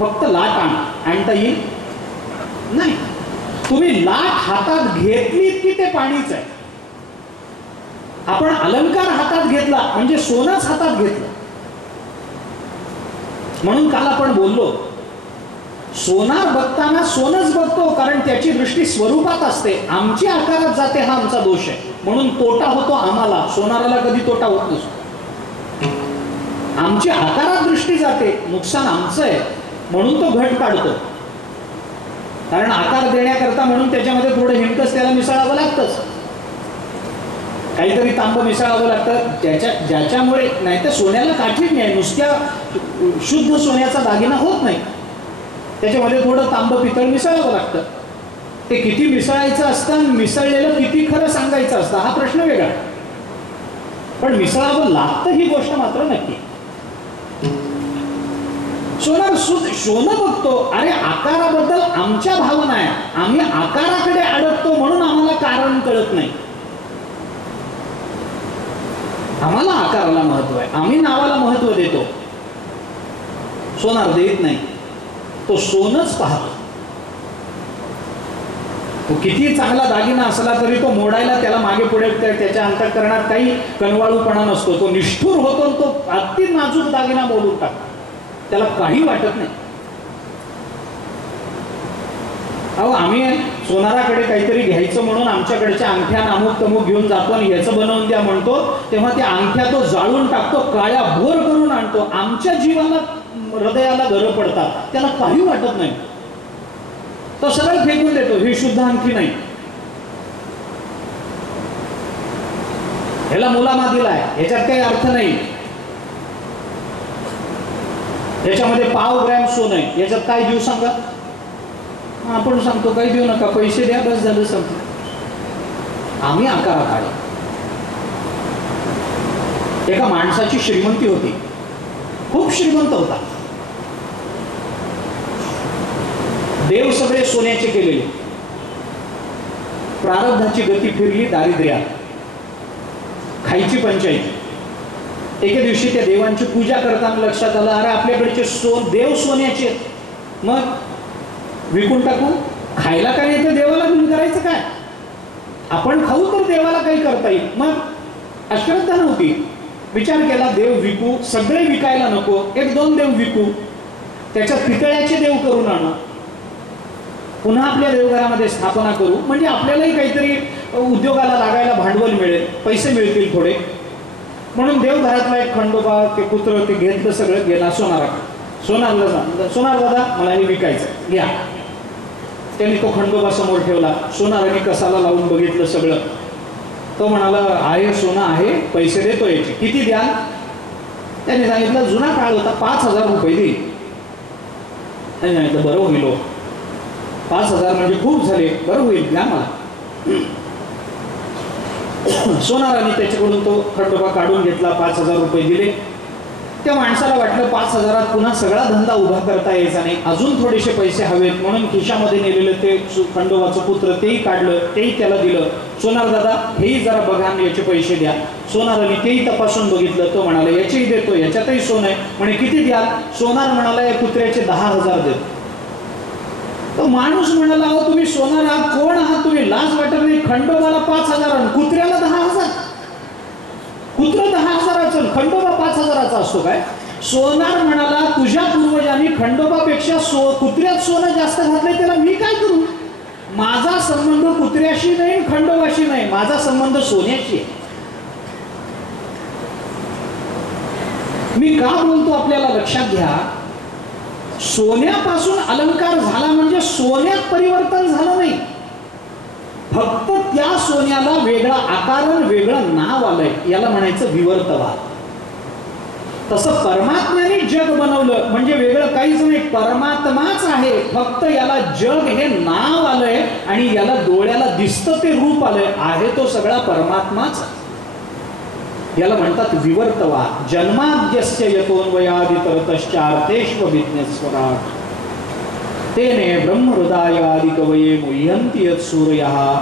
फक्त लाट आणता येईल नाही. तुम्ही लाट हातात घेतलीत की ते पाणीच आहे. आपण अलंकार हातात घेतला म्हणजे सोनंच हातात घेतलं. म्हणून काल आपण बोललो, सोनार बघताना सोनच बघतो, कारण त्याची दृष्टी स्वरूपात असते. आमची आकारात जाते हा आमचा दोष आहे, म्हणून तोटा होतो आम्हाला. सोनाराला कधी तोटा होत नसतो. आमची आकारात दृष्टी जाते, नुकसान आमचं आहे, म्हणून तो घट काढतो. कारण आकार देण्याकरता म्हणून त्याच्यामध्ये थोडं हिमकस त्याला मिसळावं लागतंच, काहीतरी तांब मिसळावं लागतं, ज्याच्यामुळे नाही तर सोन्याला काठीण्य आहे. नुसत्या शुद्ध सोन्याचा दागिना होत नाही, त्याच्यामध्ये थोडं तांब पितळ मिसळावं लागतं. ते किती मिसळायचं असतं, मिसळलेलं किती खरं सांगायचं असतं हा प्रश्न वेगळा, पण मिसळावं लागतं ही गोष्ट मात्र नक्की. सोनार सोनं बघतो, अरे आकाराबद्दल आमच्या भावना आहे, आम्ही आकाराकडे अडकतो म्हणून आम्हाला कारण कळत नाही. आम्हाला आकाराला महत्व आहे, आम्ही नावाला महत्व देतो. सोनार देत नाही, तो सोनच पाहतो. तो किती चांगला दागिना असला तरी तो मोडायला त्याला मागे पुढे त्याच्या अंतःकरणात काही कनवाळूपणा नसतो. तो निष्ठुर होतो, तो अति नाजूक दागिना मोडून टाकतो, त्याला काही वाटत नाही. अहो आम्ही सोनाराकडे काहीतरी घ्यायचं म्हणून आमच्याकडच्या अंगठ्या अमुक तमुक घेऊन जातो आणि ह्याचं बनवून द्या म्हणतो, तेव्हा त्या अंगठ्या तो जाळून टाकतो, काळ्या भोर करून आणतो. आमच्या जीवाला हृदयाला घरं पडतात, त्याला काही वाटत नाही, तो सरळ फेकून देतो, ही शुद्ध अंगठी नाही, ह्याला मुलामा दिलाय, ह्याच्यात काही अर्थ नाही, याच्यामध्ये पाव ग्रॅम सोनं आहे, याच्यात काय देऊ सांगा. आपण सांगतो काही देऊ नका, पैसे द्या, बस झालं, संपलं. आम्ही आकारात आलो. एका माणसाची श्रीमंती होती, खूप श्रीमंत होता, देव सगळे सोन्याचे केलेले. प्रारब्धाची गती फिरली दारिद्र्यात, खायची पंचायती. एके दिवशी त्या देवांची पूजा करताना लक्षात आलं, अरे आपल्याकडचे देव सोन्याचे, मग विकून टाकू. खायला काय येतं, देवाला घेऊन करायचं काय, आपण खाऊ तर देवाला काही करता येईल. मग अश्रद्धा नव्हती, विचार केला देव विकू, सगळे विकायला नको, एक दोन देव विकू, त्याच्यात पितळ्याचे देव करून आणू, पुन्हा आपल्या देवघरामध्ये स्थापना करू, म्हणजे आपल्यालाही काहीतरी उद्योगाला लागायला भांडवल मिळेल, पैसे मिळतील थोडे. म्हणून देवघरातला एक खंडोबा, ते कुत्र, ते घेतलं सगळं, गेला सोनाराकडे. सोनारला सांगितलं, सोनार दादा मला हे विकायचं, घ्या. त्यांनी तो खंडोबा समोर ठेवला, सोनाराने कसाला लावून बघितलं सगळं. तो म्हणाला, आहे सोनं आहे, पैसे देतो याचे, किती द्याल. त्यांनी सांगितलं, जुना काळ होता, 5,000 रुपये देईल. त्यांनी सांगितलं, बरं होईल, 5,000 म्हणजे खूप झाले, बरं होईल, द्या मला. सोनाराने त्याच्याकडून तो खंडोबा काढून घेतला, 5,000 रुपये दिले. त्या माणसाला वाटलं 5,000 पुन्हा सगळा धंदा उभा करता यायचा नाही, अजून थोडेसे पैसे हवेत, म्हणून खिशामध्ये नेलेलं ते खंडोबाचं पुत्र तेही काढलं, तेही त्याला दिलं. सोनार दादा हेही जरा बघा, याचे पैसे द्या. सोनाराने तेही तपासून बघितलं, तो म्हणाला याचेही देतो, याच्यातही सोनं आहे, म्हणे किती द्याल. सोनार म्हणाला या कुत्र्याचे 10,000 देतो. तो माणूस म्हणाला, अहो तुम्ही सोनार आहात, कोण आहात तुम्ही, लाज वाटत नाही, खंडोबाला 5,000 आणि कुत्र्याला 10,000. कुत्र 10,000चं, खंडोबा 5,000चा असतो काय. सोनार म्हणाला, तुझ्या पूर्वजांनी खंडोबापेक्षा कुत्र्यात सोनं जास्त घातलंय, त्याला मी काय करू. माझा संबंध कुत्र्याशी नाही, खंडोबाशी नाही, माझा संबंध सोन्याशी आहे. मी का बोलतो आपल्याला लक्षात घ्या, सोन्यापासून अलंकार झाला म्हणजे सोन्यात परिवर्तन झालं नाही, फक्त त्या सोन्याला वेगळा आकार, वेगळं नाव आलंय, याला म्हणायचं विवर्तवाद. तसं परमात्म्याने जग बनवलं म्हणजे वेगळं काहीच नाही, परमात्माच आहे, फक्त याला जग हे नाव आलंय आणि याला डोळ्याला दिसतं ते रूप आलंय, आहे तो सगळा परमात्माच. याला म्हणतात विवर्तवाद. जन्माद्यस्य यतोन्वयादितरतश्चार्थेष्व विज्ञस्वराट तेने ब्रह्महृदायादि कवये मुह्यन्ति यत् सूर्यः.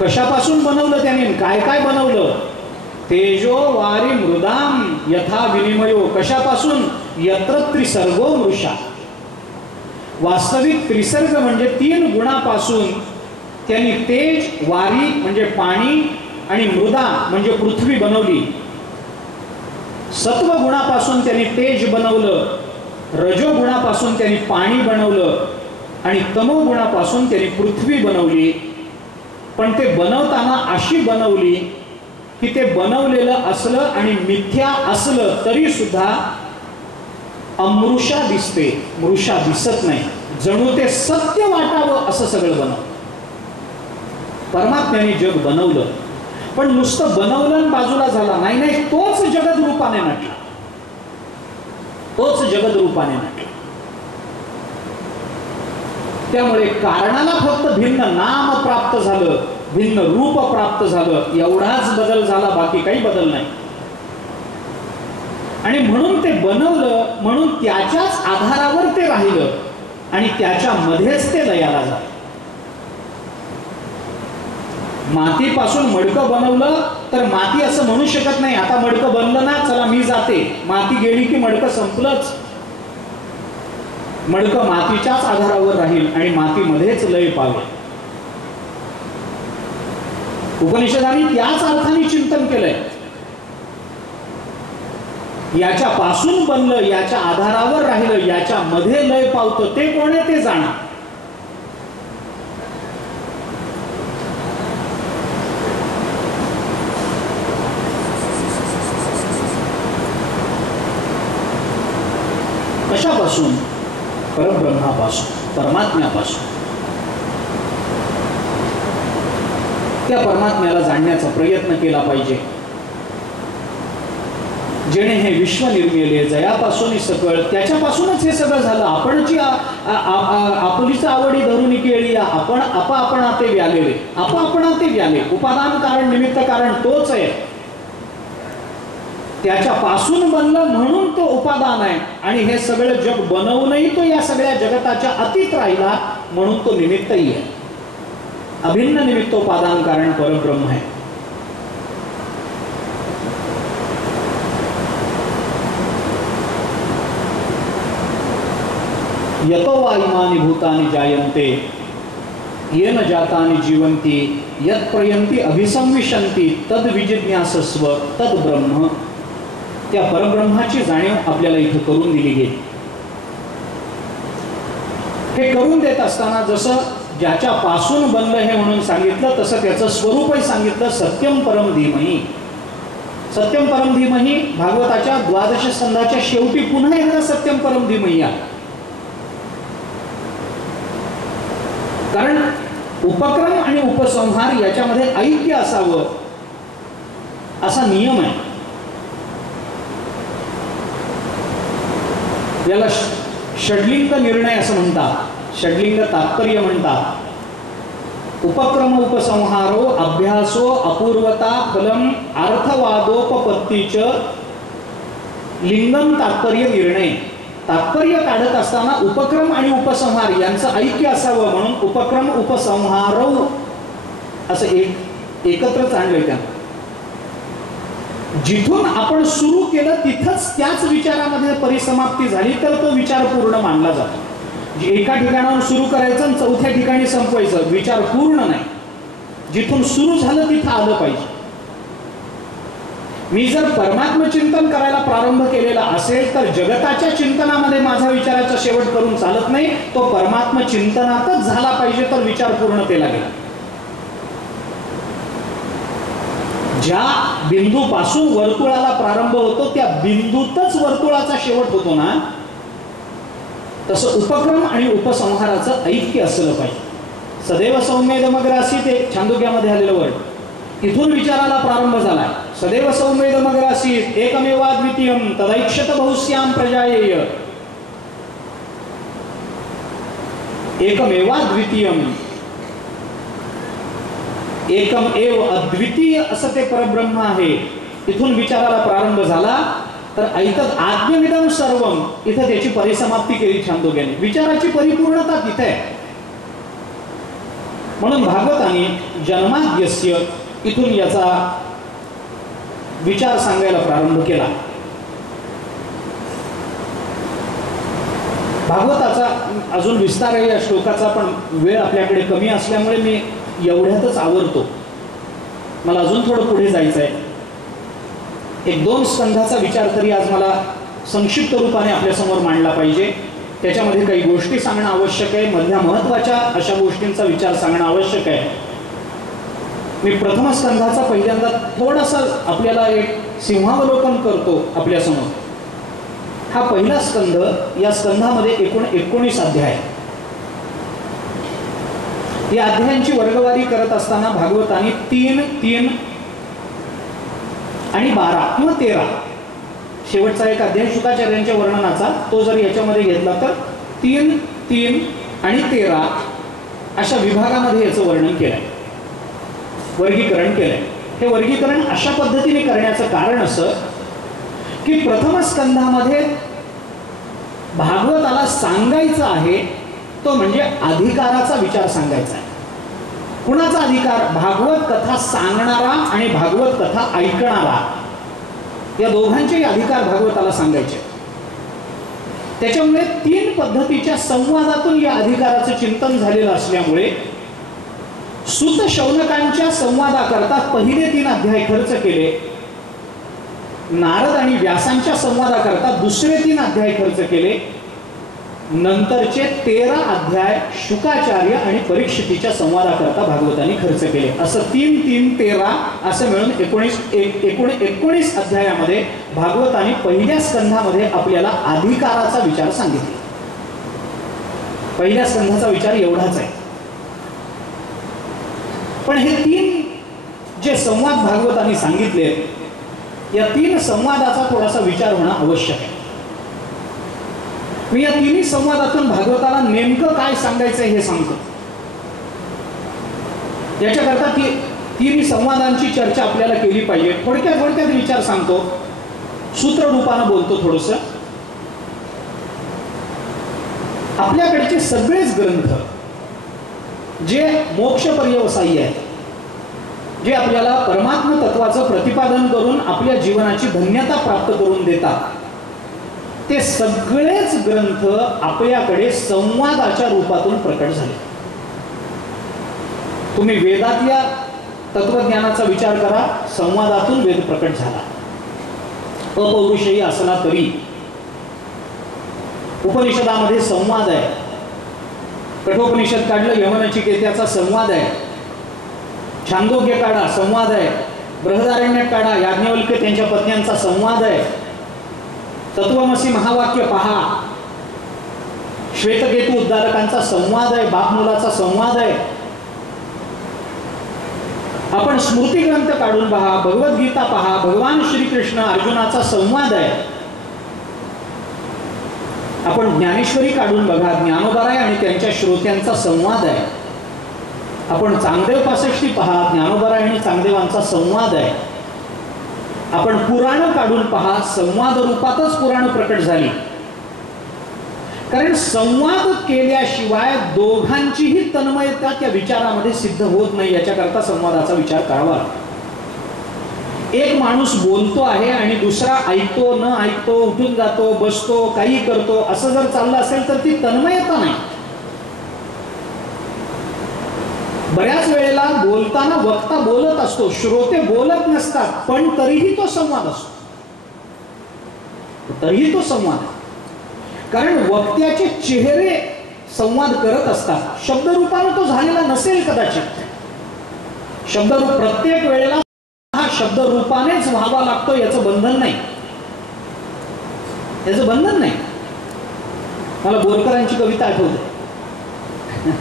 कशापासून बनवलं त्याने, काय काय बनवलं. तेजो वारी मृदाम यथा विनिमयो. कशापासून, यत्र त्रिसर्गो मृषा. वास्तविक त्रिसर्ग म्हणजे 3 गुणापासून त्यांनी तेज, वारी म्हणजे पाणी आणि मृदा म्हणजे पृथ्वी बनवली. सत्व गुणापासून त्यांनी तेज बनवलं, रजो गुणापासून त्यांनी पाणी बनवलं आणि तमो गुणापासून त्यांनी पृथ्वी बनवली. पण ते बनवताना अशी बनवली की ते बनवलेलं असलं आणि मिथ्या असलं तरी सुद्धा अमृषा दिसते, मृषा दिसत नाही. जणू ते सत्य वाटावं असं सगळं बनवलं. परमात्म्याने जग बनवलं, पण नुसतं बनवलं आणि बाजूला झाला नाही. नाही, तोच जगद रूपाने नटला, तोच जगद रूपाने नटला. त्यामुळे कारणाला फक्त भिन्न नाम प्राप्त झालं, भिन्न रूप प्राप्त झालं, एवढाच बदल झाला, बाकी काही बदल नाही. आणि म्हणून ते बनवलं, म्हणून त्याच्याच आधारावर ते राहिलं आणि त्याच्या मध्येच ते लयाला झालं. मातीपासून मडकं बनवलं तर माती असं म्हणू शकत नाही आता मडकं बनलं ना चला मी जाते. माती गेली की मडकं संपलंच. मडकं मातीच्याच आधारावर राहील आणि मातीमध्येच लय पावेल. उपनिषदांनी त्याच अर्थाने चिंतन केलंय. याच्या पासून बनलं, याच्या आधारावर राहिलं, याच्या मध्ये लय पावतं, ते कोण आहे ते जाणा. कशापासून? परब्रह्मापासून, परमात्म्यापासून. त्या परमात्म्याला जाणण्याचा प्रयत्न केला पाहिजे, जेणे हे विश्व निर्मिले जयापासून सकळ, त्याच्यापासूनच हे सगळं झालं. आपणची आपुलीच आवडी धरून केली, आपण आपणा ते व्यालेले, आपणा ते व्याले. उपादान कारण निमित्त कारण तोच आहे. त्याच्यापासून बनलं म्हणून तो उपादान आहे आणि हे सगळं जग बनवूनही तो या सगळ्या जगताच्या अतीत राहिला म्हणून तो निमित्तही आहे. अभिन्न निमित्तोपादान कारण परब्रह्म आहे. यतो वा इमानि भूतानि जायन्ते येन जातानि जीवन्ति यत्प्रयन्ति अभिसंविशन्ति तद विजिज्ञासस्व तद ब्रह्म. त्या परब्रह्माची जाणीव आपल्याला इथे करून दिली गेली. हे करून देत असताना जसं ज्याच्या पासून बनलं हे म्हणून सांगितलं तसं त्याचं स्वरूपही सांगितलं. सत्यम परम धीमहि. सत्यम परम धीमहि भागवताच्या 12 स्कंदाच्या शेवटी पुन्हा एकदा सत्यम परम धीमहि आहे. कारण उपक्रम आणि उपसंहार याच्यामध्ये ऐक्य असावं असा नियम आहे. याला षड्लिंग निर्णय असं म्हणतात, षड्लिंग तात्पर्य म्हणतात. उपक्रम उपसंहारो अभ्यासो अपूर्वता फलम अर्थवादोपपत्तीच लिंगम तात्पर्य निर्णय. तात्पर्य काढत असताना उपक्रम आणि उपसंहार यांचं ऐक्य असावं म्हणून उपक्रम उपसंहारो असं एकत्रच आणलंय. त्या जिथून आपण सुरू केलं तिथंच त्याच विचारामध्ये परिसमाप्ती झाली तर तो विचार पूर्ण मानला जातो. एका ठिकाणाहून सुरू करायचं आणि चौथ्या ठिकाणी संपवायचं, विचार पूर्ण नाही. जिथून सुरू झालं तिथं आलं पाहिजे. मी जर परमात्म चिंतन करायला प्रारंभ केलेला असेल तर जगताच्या चिंतनामध्ये माझा विचाराचा शेवट करून चालत नाही. तो परमात्म चिंतनातच झाला पाहिजे तर विचार पूर्णतेला गेला. ज्या बिंदूपासून वर्तुळाला प्रारंभ होतो त्या बिंदूतच वर्तुळाचा शेवट होतो ना, तसं उपक्रम आणि उपसंहाराचं ऐक्य असलं पाहिजे. सदैव सौम्येदमग्रासीत एक छांदोग्यामध्ये आलेलं वर्ड, इथून विचाराला प्रारंभ झाला. सदैव सौम्येदमग्रासीत एकमेवाद्वितीयम तदैक्षत बहुस्याम प्रजायेय. एकमेवाद्वितीयम, एकम एव अद्वितीय असं ते परब्रह्म आहे. इथून विचाराला प्रारंभ झाला तर ऐतद आज्ञविदम सर्वम, इथं त्याची परिसमाप्ती केली छांदोग्याने. विचाराची परिपूर्णता तिथे आहे. म्हणून भागवताने जन्माद्यस्य इथून याचा विचार सांगायला प्रारंभ केला. भागवताचा अजून विस्तार आहे या श्लोकाचा, पण वेळ आपल्याकडे कमी असल्यामुळे मी एवढ्यातच आवरतो. मला अजून थोडं पुढे जायचं आहे. 1-2 स्कंधाचा विचार तरी आज मला संक्षिप्त रूपाने आपल्यासमोर मांडला पाहिजे. त्याच्यामध्ये काही गोष्टी सांगणं आवश्यक आहे, मधल्या महत्त्वाच्या अशा गोष्टींचा विचार सांगणं आवश्यक आहे. मी प्रथम स्कंधाचा पहिल्यांदा थोडासा आपल्याला एक सिंहावलोकन करतो आपल्यासमोर. हा पहिला स्कंध, या स्कंधामध्ये एकूण 19 अध्याय. या अध्यायांची वर्गवारी करत असताना भागवताने 3, 3 आणि 12 किंवा 13 शेवटचा एक अध्याय शुकाचार्यांच्या वर्णनाचा, तो जर याच्यामध्ये घेतला तर 3, 3 आणि 13 अशा विभागामध्ये याचं वर्णन केलंय, वर्गीकरण केलंय. हे वर्गीकरण अशा पद्धतीने करण्याचं कारण असं की प्रथम स्कंधामध्ये भागवताला सांगायचं आहे तो म्हणजे अधिकाराचा विचार सांगायचा आहे. कुणाचा अधिकार? भागवत कथा सांगणारा आणि भागवत कथा ऐकणारा, या दोघांचेही अधिकार भागवताला सांगायचे. त्याच्यामुळे 3 पद्धतीच्या संवादातून या अधिकाराचं चिंतन झालेलं असल्यामुळे सूत शौनकांच्या संवादाकरता पहिले 3 अध्याय खर्च केले, नारद आणि व्यासांच्या संवादाकरता दुसरे 3 अध्याय खर्च केले, नंतरचे 13 अध्याय शुकाचार्य आणि परीक्षितीच्या संवादाकरता भागवतांनी खर्च केले. असं 3, 3, 13 असं मिळून 19 अध्यायामध्ये भागवतांनी पहिल्या स्कंधामध्ये आपल्याला अधिकाराचा विचार सांगितला. पहिल्या स्कंधाचा विचार एवढाच आहे. पण हे 3 जे संवाद भागवतांनी सांगितले, या 3 संवादाचा थोडासा विचार होणं आवश्यक आहे. मी या 3 संवादातून भागवताला नेमकं काय सांगायचं हे सांगतो. याच्याकरता 3 संवादांची चर्चा आपल्याला केली पाहिजे. थोडक्यात विचार सांगतो, सूत्र रूपानं बोलतो थोडस. आपल्याकडचे सगळेच ग्रंथ जे मोक्ष पर्यवसायी आहेत, जे आपल्याला परमात्म तत्वाचं प्रतिपादन करून आपल्या जीवनाची धन्यता प्राप्त करून देतात, ते सगळेच ग्रंथ आपल्याकडे संवादाच्या रूपातून प्रकट झाले. तुम्ही वेदातल्या तत्वज्ञानाचा विचार करा, संवादातून वेद प्रकट झाला. अपौरुषेयी असला तरी उपनिषदामध्ये संवाद आहे. कठोपनिषद काढलं, यमनचिकेत्याचा संवाद आहे. छांदोग्य काढा, संवाद आहे. बृहदारण्यक काढा, याज्ञवल्क्य त्यांच्या पत्न्यांचा संवाद आहे. तत्वमसी महावाक्य पहा, श्वेतकेतू उद्धारकांचा संवाद आहे, बापमुलाचा संवाद आहे. आपण स्मृती ग्रंथ काढून पहा, भगवद्गीता पहा, भगवान श्रीकृष्ण अर्जुनाचा संवाद आहे. आपण ज्ञानेश्वरी काढून बघा, ज्ञानोबराय आणि त्यांच्या श्रोत्यांचा संवाद आहे. आपण चांगदेव 65 पहा, ज्ञानोबराय आणि चांगदेवांचा संवाद आहे. आपण पुराण काढून पहा, संवाद रूपातच पुराण प्रकट झाली. कारण संवाद केल्याशिवाय दोघांचीही तन्मयता त्या विचारामध्ये सिद्ध होत नाही. याच्याकरता संवादाचा विचार करावा. एक माणूस बोलतो आहे आणि दुसरा ऐकतो, न ऐकतो, उठून जातो, बसतो, काही करतो, असं जर चाललं असेल तर ती तन्मयता नाही. बऱ्याच वेळेला बोलताना वक्ता बोलत असतो, श्रोते बोलत नसतात, पण तरीही तो संवाद असतो. तरीही तो संवाद, कारण वक्त्याचे चेहरे संवाद करत असतात. शब्दरूपाने तो झालेला नसेल कदाचित. शब्दरूप प्रत्येक वेळेला हा शब्द रूपानेच व्हावा लागतो याचं बंधन नाही. याचं बंधन नाही. मला बोरकरांची कविता आठवते.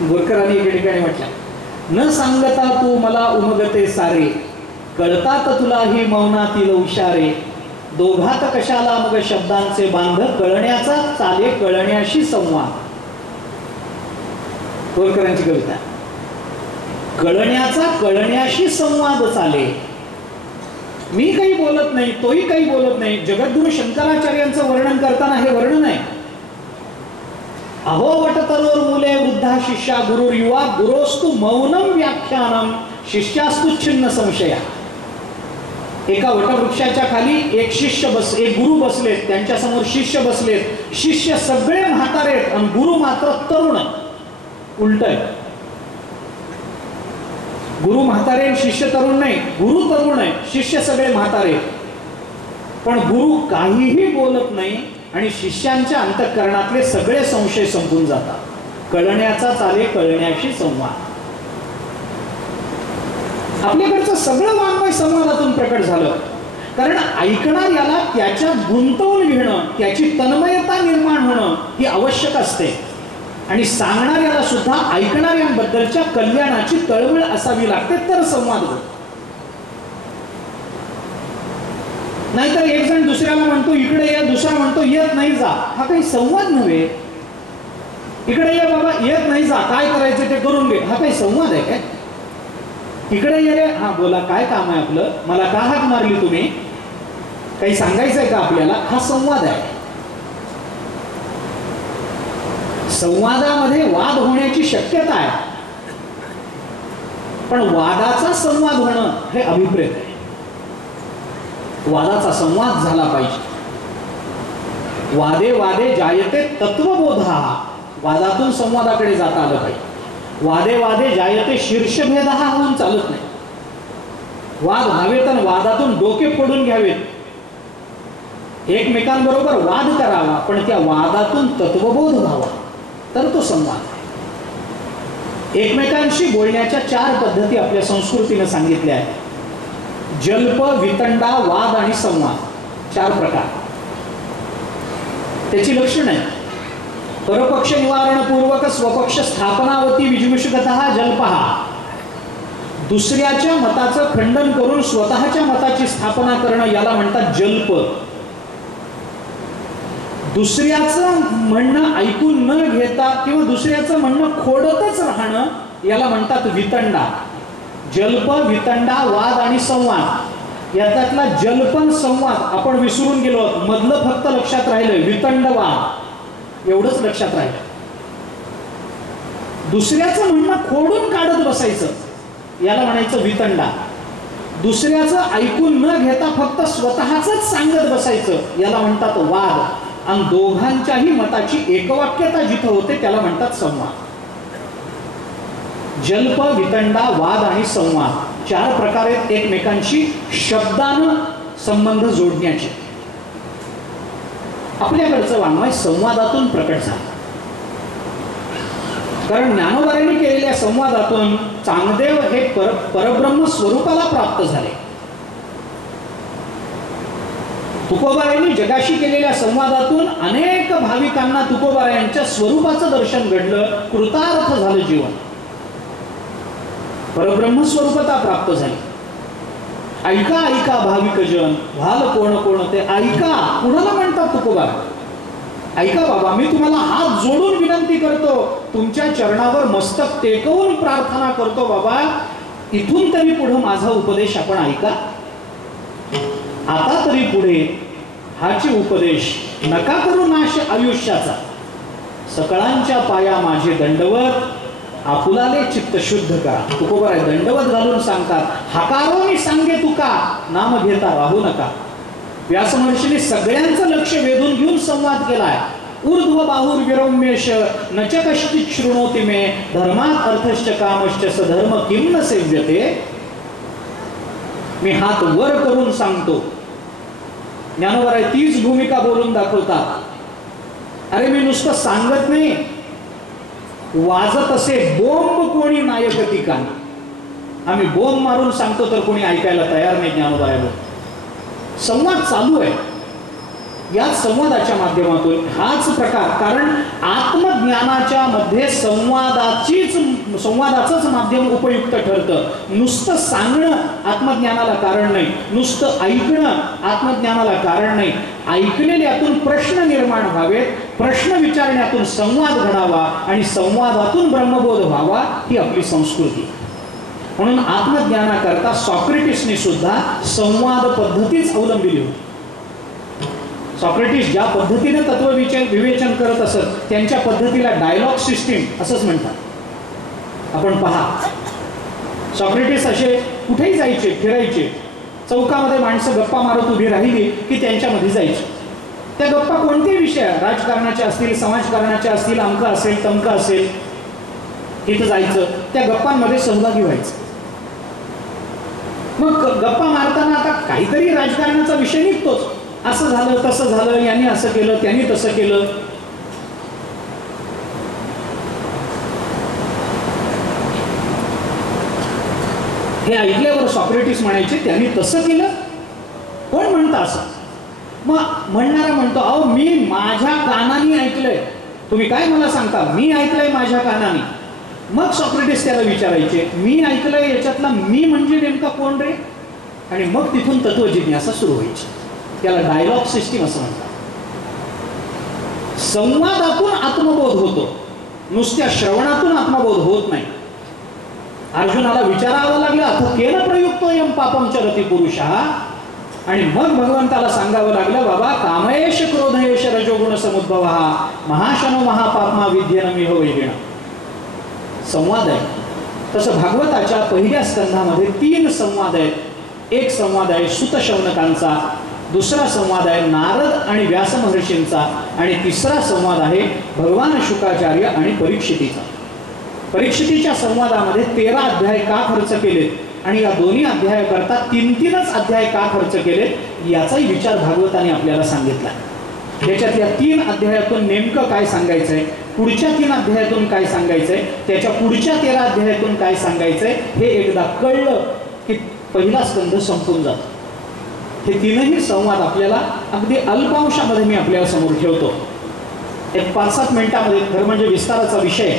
बोरकरांनी एके ठिकाणी म्हटलं, न सांगता तू मला उमगते सारे, कळतात तुलाही मौनातील उशारे, दोघात कशाला मग शब्दांचे बांध, कळण्याचा चाले कळण्याशी संवाद. बोरकरांची कविता. कळण्याचा कळण्याशी संवाद चाले. मी काही बोलत नाही, तोही काही बोलत नाही. जगद्गुरु शंकराचार्यांचं वर्णन करताना हे वर्णन आहे. अहो वटतरोर मुले वृद्धा शिष्या गुरुर युवा, गुरोस्तु मौनम व्याख्यानम शिष्यास्तु छिन्न संशया. एका वटवृक्षाच्या खाली एक गुरु बसलेत, त्यांच्या समोर शिष्य बसलेत. शिष्य सगळे म्हातारे आहेत आणि गुरु मात्र तरुण आहे. उलट आहे. गुरु म्हातारे, शिष्य तरुण नाही. गुरु तरुण आहे, शिष्य सगळे म्हातारे. पण गुरु काहीही बोलत नाही आणि शिष्यांच्या अंतःकरणातले सगळे संशय संपून जातात. कळण्याचा चाले कळण्याशी संवाद. आपल्याकडचं सगळं वाङ्मय संवादातून प्रकट झालं. कारण ऐकणार याला त्याच्यात गुंतवून घेणं, त्याची तन्मयता निर्माण होणं ही आवश्यक असते. आणि सांगणाऱ्याला सुद्धा ऐकणाऱ्यांबद्दलच्या कल्याणाची तळमळ असावी लागते, तर संवाद होतो. नाहीतर एक जण दुसऱ्याला म्हणतो इकडे ये, दुसरा म्हणतो येत नाही जा. हा काही संवाद नव्हे. इकडे ये बाबा, येत नाही जा, काय करायचं ते करून घे. हा काही संवाद आहे काय? इकडे ये रे, हा बोला, काय काम आहे आपलं, मला का हाक मारली तुम्ही, काही सांगायचंय का आपल्याला, हा संवाद आहे. संवादामध्ये वाद होण्याची शक्यता आहे, पण वादाचा संवाद होणं हे अभिप्रेत आहे. वादाचा संवाद झाला पाहिजे. वादे वादे जायते तत्वबोधा. वादातून संवादाकडे जाता आलं पाहिजे. वादे वादे जायते शीर्षभेद हा होऊन चालत नाही. वाद व्हावेत आणि वादातून डोके फोडून घ्यावेत. एकमेकांबरोबर वाद करावा, पण त्या वादातून तत्वबोध व्हावा, तर तो संवाद. एकमेकांशी बोलण्याच्या 4 पद्धती आपल्या संस्कृतीने सांगितल्या आहेत. जल्प, वितंडा, वाद आणि संवाद. 4 प्रकार. त्याची लक्षणं आहेत. परपक्ष निवारण पूर्वक स्वपक्ष स्थापनावती विजिविषगतः जल्पः. दुसऱ्याच्या मताचं खंडन करून स्वतःच्या मताची स्थापना करणं याला म्हणतात जल्प. दुसऱ्याचं म्हणणं ऐकून न घेता किंवा दुसऱ्याचं म्हणणं खोडतच राहणं याला म्हणतात वितंडा. जल्प, वितंडा, वाद आणि संवाद. यातला जल्पन संवाद आपण विसरून गेलो. मधलं फक्त लक्षात राहिलं, वितंड वाद एवढंच लक्षात राहिलं. दुसऱ्याचं म्हणणं खोडून काढत बसायचं याला म्हणायचं वितंडा. दुसऱ्याचं ऐकून न घेता फक्त स्वतःच सांगत बसायचं याला म्हणतात वाद. आणि दोघांच्याही मताची एकवाक्यता जिथं होते त्याला म्हणतात संवाद. जल्प, वितंडा, वाद आणि संवाद 4 प्रकारे एकमेकांशी शब्दानं संबंध जोडण्याचे. आपल्याकडचं वाङ्मय संवादातून प्रकट झालं. कारण ज्ञानोबांनी केलेल्या संवादातून चांगदेव हे परब्रह्म स्वरूपाला प्राप्त झाले. तुकोबारायांनी जगाशी केलेल्या संवादातून अनेक भाविकांना तुकोबारायांच्या स्वरूपाचं दर्शन घडलं. कृतार्थ झालं जीवन. परब्रह्म स्वरूपता प्राप्त झाली. ऐका ऐका भाविक जन, व्हाल कोण कोण ते ऐका. कुणाला म्हणतात तुकोबा? ऐका बाबा, मी तुम्हाला हात जोडून विनंती करतो, तुमच्या चरणावर मस्तक टेकवून प्रार्थना करतो बाबा, इथून तरी पुढे माझा उपदेश आपण ऐका. आता तरी पुढे हाची उपदेश नका करू नाश आयुष्याचा. सकळांच्या पाया माझे दंडवत, आपुलाले चित्त शुद्ध करा. तुकोबा दंडवत घालून सांगतात, हकारोनी सांगे तुका, नाम घेता राहू नका. व्यास महर्षीने सगळ्यांचं लक्ष वेधून घेऊन संवाद केलाय. ऊर्ध्व बाहुर विरौम्येश नच कश्चित् शृणोति मे, धर्मात् अर्थश्च कामश्च सधर्म किं न सेव्यते. मी हात वर करून सांगतो. ज्ञानोबा तीच भूमिका बोलून दाखवतात. अरे मी नुसतं सांगत नाही, वाजत असे बोंब कोणी नायक ठिकाणी. आम्ही बोंब मारून सांगतो तर कोणी ऐकायला तयार नाही. ज्ञानोबायावर संवाद चालू आहे. या संवादाच्या माध्यमातून हाच प्रकार, कारण आत्मज्ञानाच्या मध्ये संवादाचंच माध्यम उपयुक्त ठरतं. नुसतं सांगणं आत्मज्ञानाला कारण नाही, नुसतं ऐकणं आत्मज्ञानाला कारण नाही. ऐकलेल्यातून प्रश्न निर्माण व्हावेत, प्रश्न विचारण्यातून संवाद घडावा आणि संवादातून ब्रह्मबोध व्हावा, ही आपली संस्कृती. म्हणून आत्मज्ञानाकरता सॉक्रेटिसने सुद्धा संवाद पद्धतीच अवलंबिली होती. सॉक्रेटिस ज्या पद्धतीने तत्वविवेचन करत असत त्यांच्या पद्धतीला डायलॉग सिस्टीम असंच म्हणतात. आपण पहा, सॉक्रेटिस असे कुठेही जायचे, फिरायचे, चौकामध्ये माणसं गप्पा मारत उभी राहिली की त्यांच्यामध्ये जायचे. त्या गप्पा कोणतेही विषय, राजकारणाचे असतील, समाजकारणाचे असतील, अमकं असेल, तमकं असेल, इथं जायचं, त्या गप्पांमध्ये सहभागी व्हायचं. मग गप्पा मारताना आता काहीतरी राजकारणाचा विषय निघतोच. असं झालं, तसं झालं, यांनी असं केलं, त्यांनी तसं केलं. हे ऐकल्यावर सॉक्रेटिस म्हणायचे, त्यांनी तसं केलं? कोण म्हणतं असं? मग म्हणणारा म्हणतो, अहो मी माझ्या कानाने ऐकलंय. तुम्ही काय मला सांगता? मी ऐकलंय माझ्या कानाने. मग सॉक्रेटिस त्याला विचारायचे, मी ऐकलंय याच्यातला मी म्हणजे नेमका कोण रे? आणि मग तिथून तत्वजिज्ञासा सुरू व्हायची. त्याला डायलॉग सिस्टीम असं म्हणतात. संवादातून आत्मबोध होतो, नुसत्या श्रवणातून आत्मबोध होत नाही. अर्जुनाला विचारावं लागलं, अथ केन प्रयुक्तोयम पापम चरति पुरुषः. आणि मग भगवंताला सांगावं लागलं, बाबा कामयेश क्रोधयेश रजोगुण समुद्भवः महाशनो महापाप्मा विद्येनमिह वैरिण. संवाद आहे. तसं भागवताच्या पहिल्या स्कंधामध्ये 3 संवाद आहेत. एक संवाद आहे सुत शौनकांचा, दुसरा संवाद आहे नारद आणि व्यास महर्षींचा, आणि तिसरा संवाद आहे भगवान शुकाचार्य आणि परीक्षितीचा. परीक्षितीच्या संवादामध्ये 13 अध्याय का खर्च केलेत आणि या दोन्ही अध्यायाकरता 3-3च अध्याय का खर्च केलेत याचाही विचार भागवताने आपल्याला सांगितला. त्याच्यातल्या 3 अध्यायातून नेमकं काय सांगायचंय, पुढच्या 3 अध्यायातून काय सांगायचंय, त्याच्या पुढच्या 13 अध्यायातून काय सांगायचंय, हे एकदा कळलं की पहिला स्कंध संपून जातो. हे 3ही संवाद आपल्याला अगदी अल्पांशामध्ये मी आपल्याला समोर ठेवतो. एक 5-7 मिनिटामध्ये, खरं म्हणजे विस्ताराचा विषय,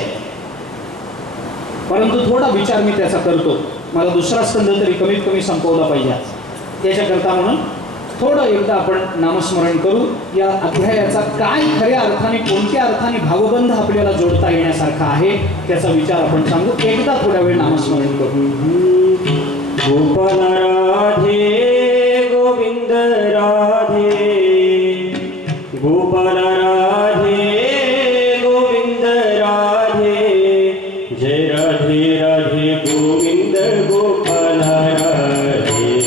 परंतु थोडा विचार मी त्याचा करतो. मला दुसरा स्कंध तरी कमीत कमी संपवला पाहिजे त्याच्याकरता. म्हणून थोडं एकदा आपण नामस्मरण करू. या अध्यायाचा काय खऱ्या अर्थाने, कोणत्या अर्थाने भावबंध आपल्याला जोडता येण्यासारखा आहे त्याचा विचार आपण सांगू. एकदा थोडा वेळ नामस्मरण करू. गोपाल राधे गोविंद राधे, गोपाल राधे गोविंद राधे, जय राधे राधे गोविंद गोपाल राधे,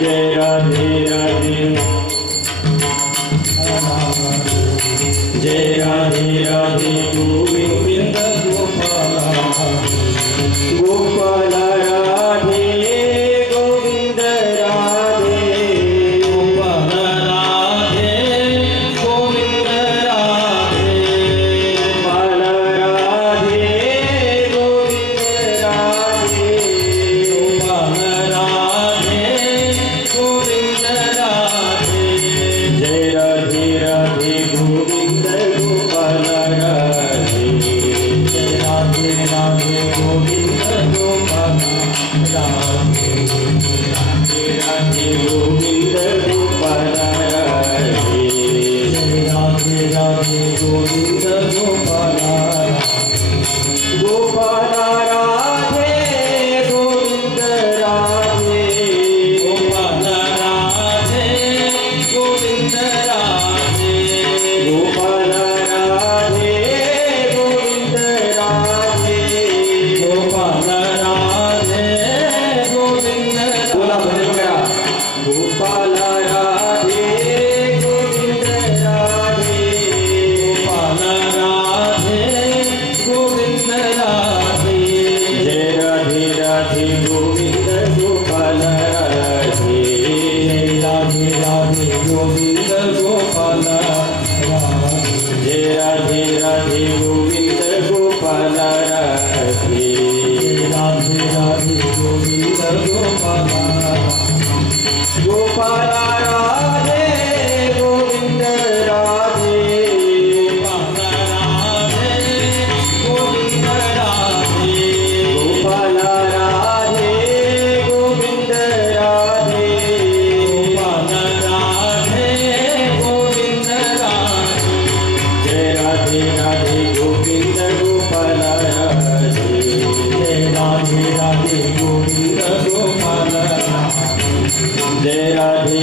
जय राधे राधे, जय राधे राधे गोविंद गोपाल, गोपाल राधे गोविंद राधे, गोपाल राधे गोविंद राधे, गोपाल राधे गोविंद राधे, गोपाल राधे गोविंद राधे, जय राधे राधे गोविंद गोपाल राधे, जय राधे राधे गोविंद गोपाल राधे, राधे राधे गोविंद गोपाल राधे, जय राधे राधे गोविंद गोपाल राधे, गोपाल राधे गोविंद राधे, गोपाल राधे गोविंद राधे, गोपाल राधे गोविंद राधे, गोपाल राधे गोविंद, बोला भजन करा. गोपाल राधे गोविंद राधे, गोपाल राधे गोविंद राधे, जय राधे राधे गोविंद गोपाल राधे, जय राधे राधे गोविंद गोपाल राधे, जय राधे राधे गोविंद गोपाल राधे, राधे राधे गोविंद गोपाल राधे, गोपाल राधे गोविंद राधे, गोपाल राधे गोविंद राधे, गोपाल राधे गोविंद राधे, गोपाल राधे गोविंद राधे, जय राधे राधे गोविंद गोपाल राधे, जय राधे राधे गोविंद गोपाल राधे, जय राधे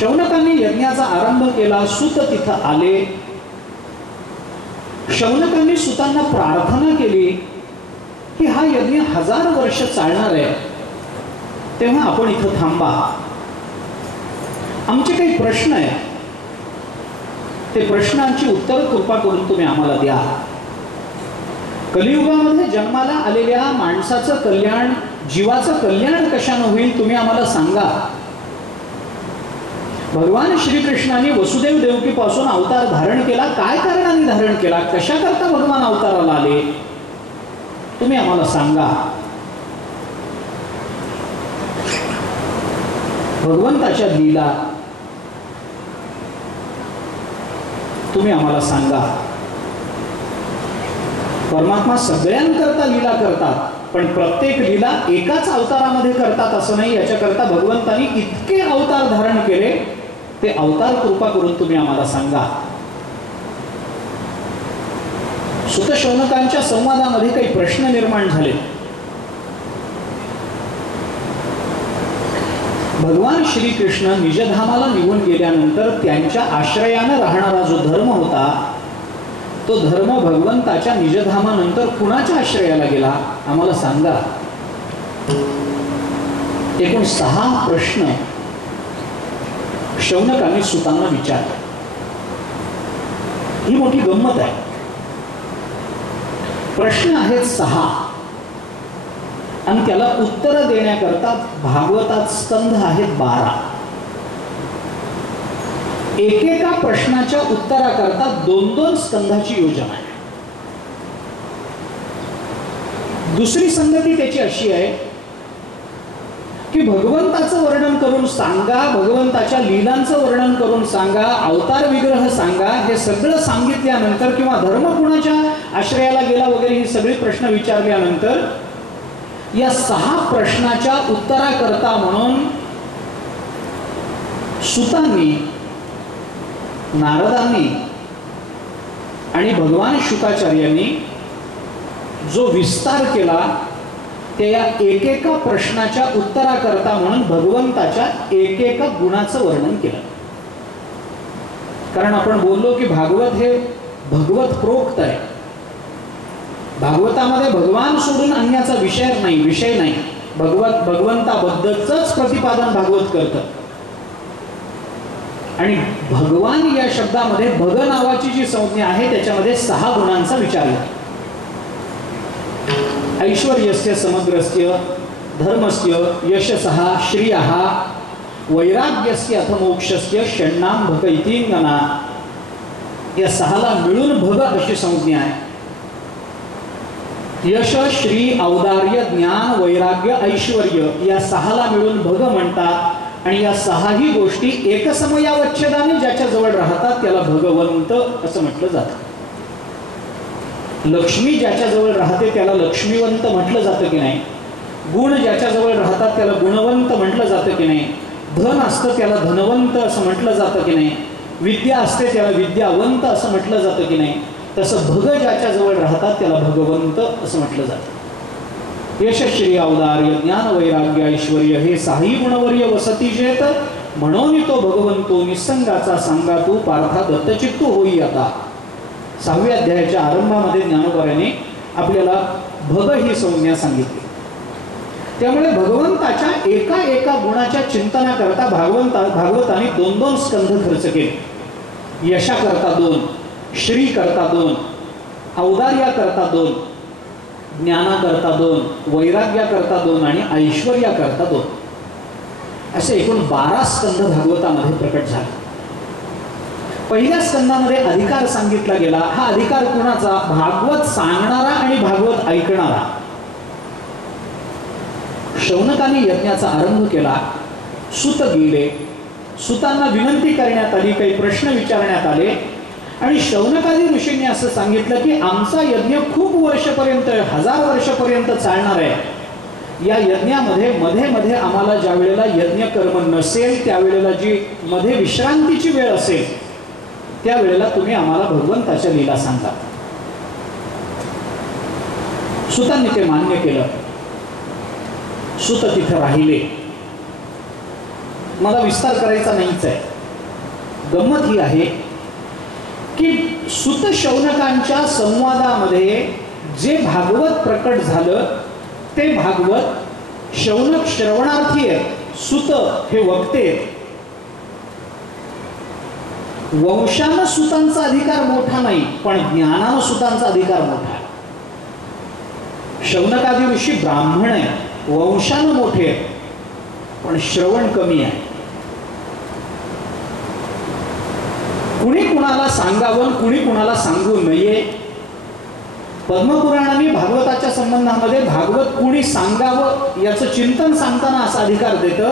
शौनकांनी यज्ञाचा आरंभ केला. सूत तिथं आले. शौनकांनी सुतांना प्रार्थना केली की हा यज्ञ 1000 वर्ष चालणार आहे, तेव्हा आपण इथं थांबा. आमचे काही प्रश्न आहेत, ते प्रश्नांची उत्तर कृपा करून तुम्ही आम्हाला द्या. कलियुगामध्ये जन्माला आलेल्या माणसाचं कल्याण, जीवाचं कल्याण कशानं होईल तुम्ही आम्हाला सांगा. भगवान श्रीकृष्णाने वसुदेव देवकीपासून अवतार धारण केला. काय कारणाने धारण केला, कशा करता भगवान अवताराला आले तुम्ही आम्हाला सांगा. भगवंताच्या लीला तुम्ही आम्हाला सांगा. परमात्मा सगळ्यांकरता लीला करतात, पण प्रत्येक लीला एकाच अवतारामध्ये करतात असं नाही. याच्याकरता भगवंतानी इतके अवतार धारण केले, ते अवतार कृपा करून तुम्ही आम्हाला सांगा. सुत शौनकांच्या संवादामध्ये काही प्रश्न निर्माण झाले. भगवान श्रीकृष्ण निजधामाला निघून गेल्यानंतर त्यांच्या आश्रयाने राहणारा जो धर्म होता, तो धर्म भगवंताच्या निजधामानंतर कुणाच्या आश्रयाला गेला आम्हाला सांगा. एकूण 6 प्रश्न शौनकांनी सुतांना विचारले. ही मोठी गंमत आहे. प्रश्न आहेत 6 आणि त्याला उत्तर देण्याकरता भागवतात स्कंध आहेत 12. एकेका प्रश्नाच्या उत्तराकरता 2-2 स्कंधाची योजना आहे. दुसरी संगती त्याची अशी आहे की भगवंताचं वर्णन करून सांगा, भगवंताच्या लीलांचं वर्णन करून सांगा, अवतार विग्रह सांगा. हे सगळं सांगितल्यानंतर किंवा धर्म कुणाच्या आश्रयाला गेला वगैरे ही सगळी प्रश्न विचारल्यानंतर या 6 प्रश्नाच्या उत्तराकरता म्हणून सुतांनी, नारदांनी आणि भगवान शुकाचार्यांनी जो विस्तार केला, ते या एकेका प्रश्नाच्या उत्तराकरता म्हणून भगवंताच्या एकेका गुणाचं वर्णन केलं. कारण आपण बोललो की भागवत हे भगवत प्रोक्त आहे. भागवतामध्ये भगवान सोडून अन्याचा विषय नाही. भगवंताबद्दलच प्रतिपादन भागवत करतं. आणि भगवान या शब्दामध्ये भग नावाची जी संज्ञा आहे त्याच्यामध्ये 6 गुणांचा विचार आहे. ऐश्वर्यस्य समग्रस्य, धर्मस्य, यशसः, श्रियः, वैराग्यस्य अथ मोक्षस्य षण्णाम भग इतींगना. या 6ला मिळून भग अशी संज्ञा आहे. यश, श्री, औदार्य, ज्ञान, वैराग्य, ऐश्वर्य या 6ला मिळून भग म्हणतात. आणि या 6ही गोष्टी एकसमयावच्छेदाने ज्याच्या जवळ राहतात त्याला भगवंत असं म्हटलं जातं. लक्ष्मी ज्याच्या जवळ राहते त्याला लक्ष्मीवंत म्हटलं जातं की नाही. गुण ज्याच्या जवळ राहतात त्याला गुणवंत म्हटलं जातं की नाही. धन असतं त्याला धनवंत असं म्हटलं जातं की नाही. विद्या असते त्याला विद्यावंत असं म्हटलं जातं की नाही. तसं भग ज्याच्या जवळ राहतात त्याला भगवंत असं म्हटलं जातं. यश, श्री, औदार्य, ज्ञान, वैराग्य, ऐश्वर्य हे 6ही गुणवर्य वसती जेत, म्हणून तो भगवंतो निसंगाचा सांगा तू पार्था दत्तचित्तू होई आता. 6व्या अध्यायाच्या आरंभामध्ये ज्ञानोबाने आपल्याला भग ही संज्ञा सांगितली. त्यामुळे भगवंताच्या एका गुणाच्या चिंतनाकरता भागवताने 2-2 स्कंध खर्च केले. यशाकरता 2, श्री करता 2, औदार्याकरता 2, ज्ञानाकरता 2, वैराग्याकरता 2 आणि ऐश्वर्याकरता 2 असे एकूण 12 स्कंध भागवतामध्ये प्रकट झाले. पहिल्या स्कंदामध्ये अधिकार सांगितला गेला. हा अधिकार कुणाचा? भागवत सांगणारा आणि भागवत ऐकणारा. शौनकाने यज्ञाचा आरंभ केला. सूत गेले. सूतांना विनंती करण्यात आली, काही प्रश्न विचारण्यात आले आणि शौनकादी ऋषींनी असं सांगितलं की आमचा यज्ञ खूप वर्षपर्यंत, 1000 वर्षपर्यंत चालणार आहे. या यज्ञामध्ये मध्ये आम्हाला ज्या वेळेला यज्ञ कर्म नसेल त्यावेळेला जी मध्ये विश्रांतीची वेळ असेल त्यावेळेला तुम्ही आम्हाला भगवंताच्या लीला सांगा. सूतांनी ते मान्य केलं. सूत तिथे राहिले. मला विस्तार करायचा नाहीच आहे. गंमत ही आहे की सुत शौनकांच्या संवादामध्ये जे भागवत प्रकट झालं ते भागवत शौनक श्रवणार्थी आहे, सुत हे वक्ते. वंशानं सुतांचा अधिकार मोठा नाही, पण ज्ञानानं सुतांचा अधिकार मोठा आहे. शौनकादी ऋषी ब्राह्मण आहे, वंशानं मोठे आहे, पण श्रवण कमी आहे. कुणी कुणाला सांगावं, कुणी कुणाला सांगू नये. पद्मपुराणाने भागवताच्या संबंधामध्ये भागवत कुणी सांगावं याचं चिंतन सांगताना असा अधिकार देतं,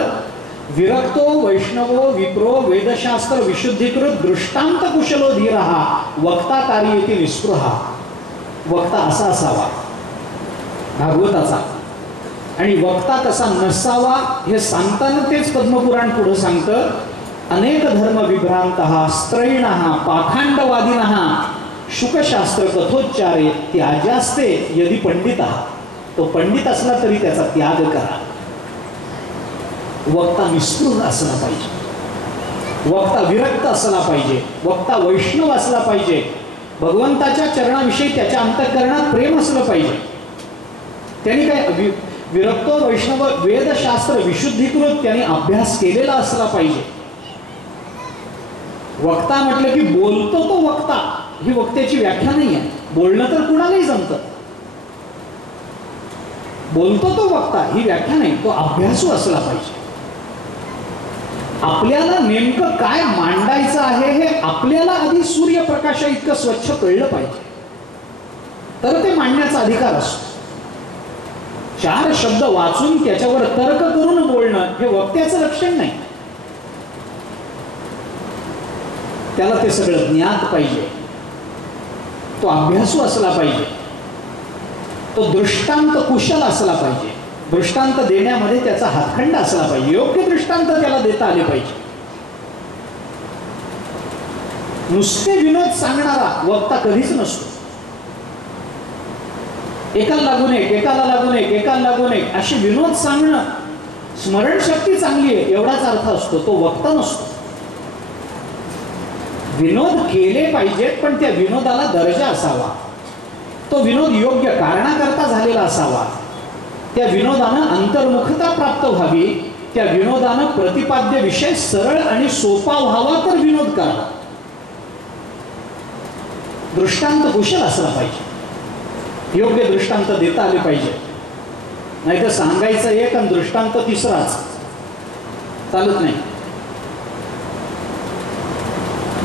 विरक्तो वैष्णवो विप्रो वेदशास्त्र विशुद्धीकृत दृष्टांत कुशलो धीरहा वक्ता कार्येती निस्पृहा. वक्ता असा असावा भागवताचा, आणि वक्ता कसा नसावा हे सांगताना तेच पद्मपुराण पुढे सांगतं. अनेक धर्म विभ्रांतः स्त्रैणः पाखांडवादिनः शुकशास्त्र कथोच्चारे त्याज्यास्ते यदि पंडितः. तो पंडित असला तरी त्याचा त्याग करा. वक्ता निस्पृह असला पाहिजे, वक्ता विरक्त असला पाहिजे, वक्ता वैष्णव असला पाहिजे, भगवंताच्या चरणाविषयी त्याच्या अंतःकरणात प्रेम असलं पाहिजे. त्यांनी काय विरक्तो वैष्णव वेदशास्त्र विशुद्धीकृत त्यांनी अभ्यास केलेला असला पाहिजे. वक्ता म्हटलं की बोलतो तो वक्ता, ही वक्त्याची व्याख्या नाही आहे. बोलणं तर कुणालाही जमतं, बोलतो तो वक्ता ही व्याख्या नाही, तो अभ्यासू असला पाहिजे. आपल्याला नेमकं काय मांडायचं आहे हे आपल्याला आधी सूर्यप्रकाशा इतकं स्वच्छ कळलं पाहिजे, तर ते मांडण्याचा अधिकार असतो. 4 शब्द वाचून त्याच्यावर तर्क करून बोलणं हे वक्त्याचं लक्षण नाही. त्याला ते सगळं ज्ञात पाहिजे, तो अभ्यासू असला पाहिजे, तो दृष्टांत कुशल असला पाहिजे, दृष्टांत देण्यामध्ये त्याचा हातखंड असला पाहिजे, योग्य दृष्टांत त्याला देता आले पाहिजे. नुसते विनोद सांगणारा वक्ता कधीच नसतो. एकाला लागून एक, एकाला लागून एक, एकाला लागून एक अशी विनोद सांगणं, स्मरणशक्ती चांगली आहे एवढाच अर्थ असतो, तो वक्ता नसतो. विनोद केले पाहिजेत, पण त्या विनोदाला दर्जा असावा, तो विनोद योग्य कारणाकरता झालेला असावा, त्या विनोदानं अंतर्मुखता प्राप्त व्हावी, त्या विनोदानं प्रतिपाद्य विषय सरळ आणि सोपा व्हावा तर विनोद करावा. दृष्टांत कुशल असला पाहिजे, योग्य दृष्टांत देता आले पाहिजे. नाहीतर सांगायचं एक आणि दृष्टांत तिसराच चालत नाही.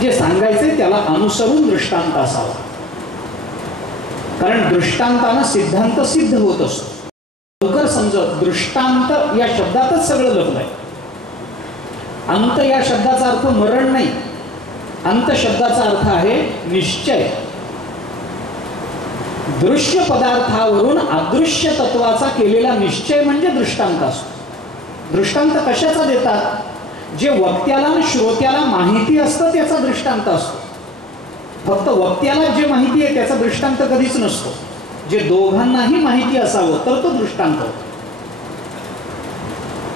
जे सांगायचे त्याला अनुसरून दृष्टांत असावा, कारण दृष्टांतानं सिद्धांत सिद्ध होत असतो. लवकर समजत दृष्टांत या शब्दातच सगळं लपलंय. अंत या शब्दाचा अर्थ मरण नाही, अंत शब्दाचा अर्थ आहे निश्चय. दृश्य पदार्थावरून अदृश्य तत्वाचा केलेला निश्चय म्हणजे दृष्टांत असतो. दृष्टांत कशाचा देतात? जे वक्त्याला आणि श्रोत्याला माहिती असतं त्याचा दृष्टांत असतो. फक्त वक्त्याला जे माहिती आहे त्याचा दृष्टांत कधीच नसतो. जे दोघांनाही माहिती असावं तर तो दृष्टांत होतो.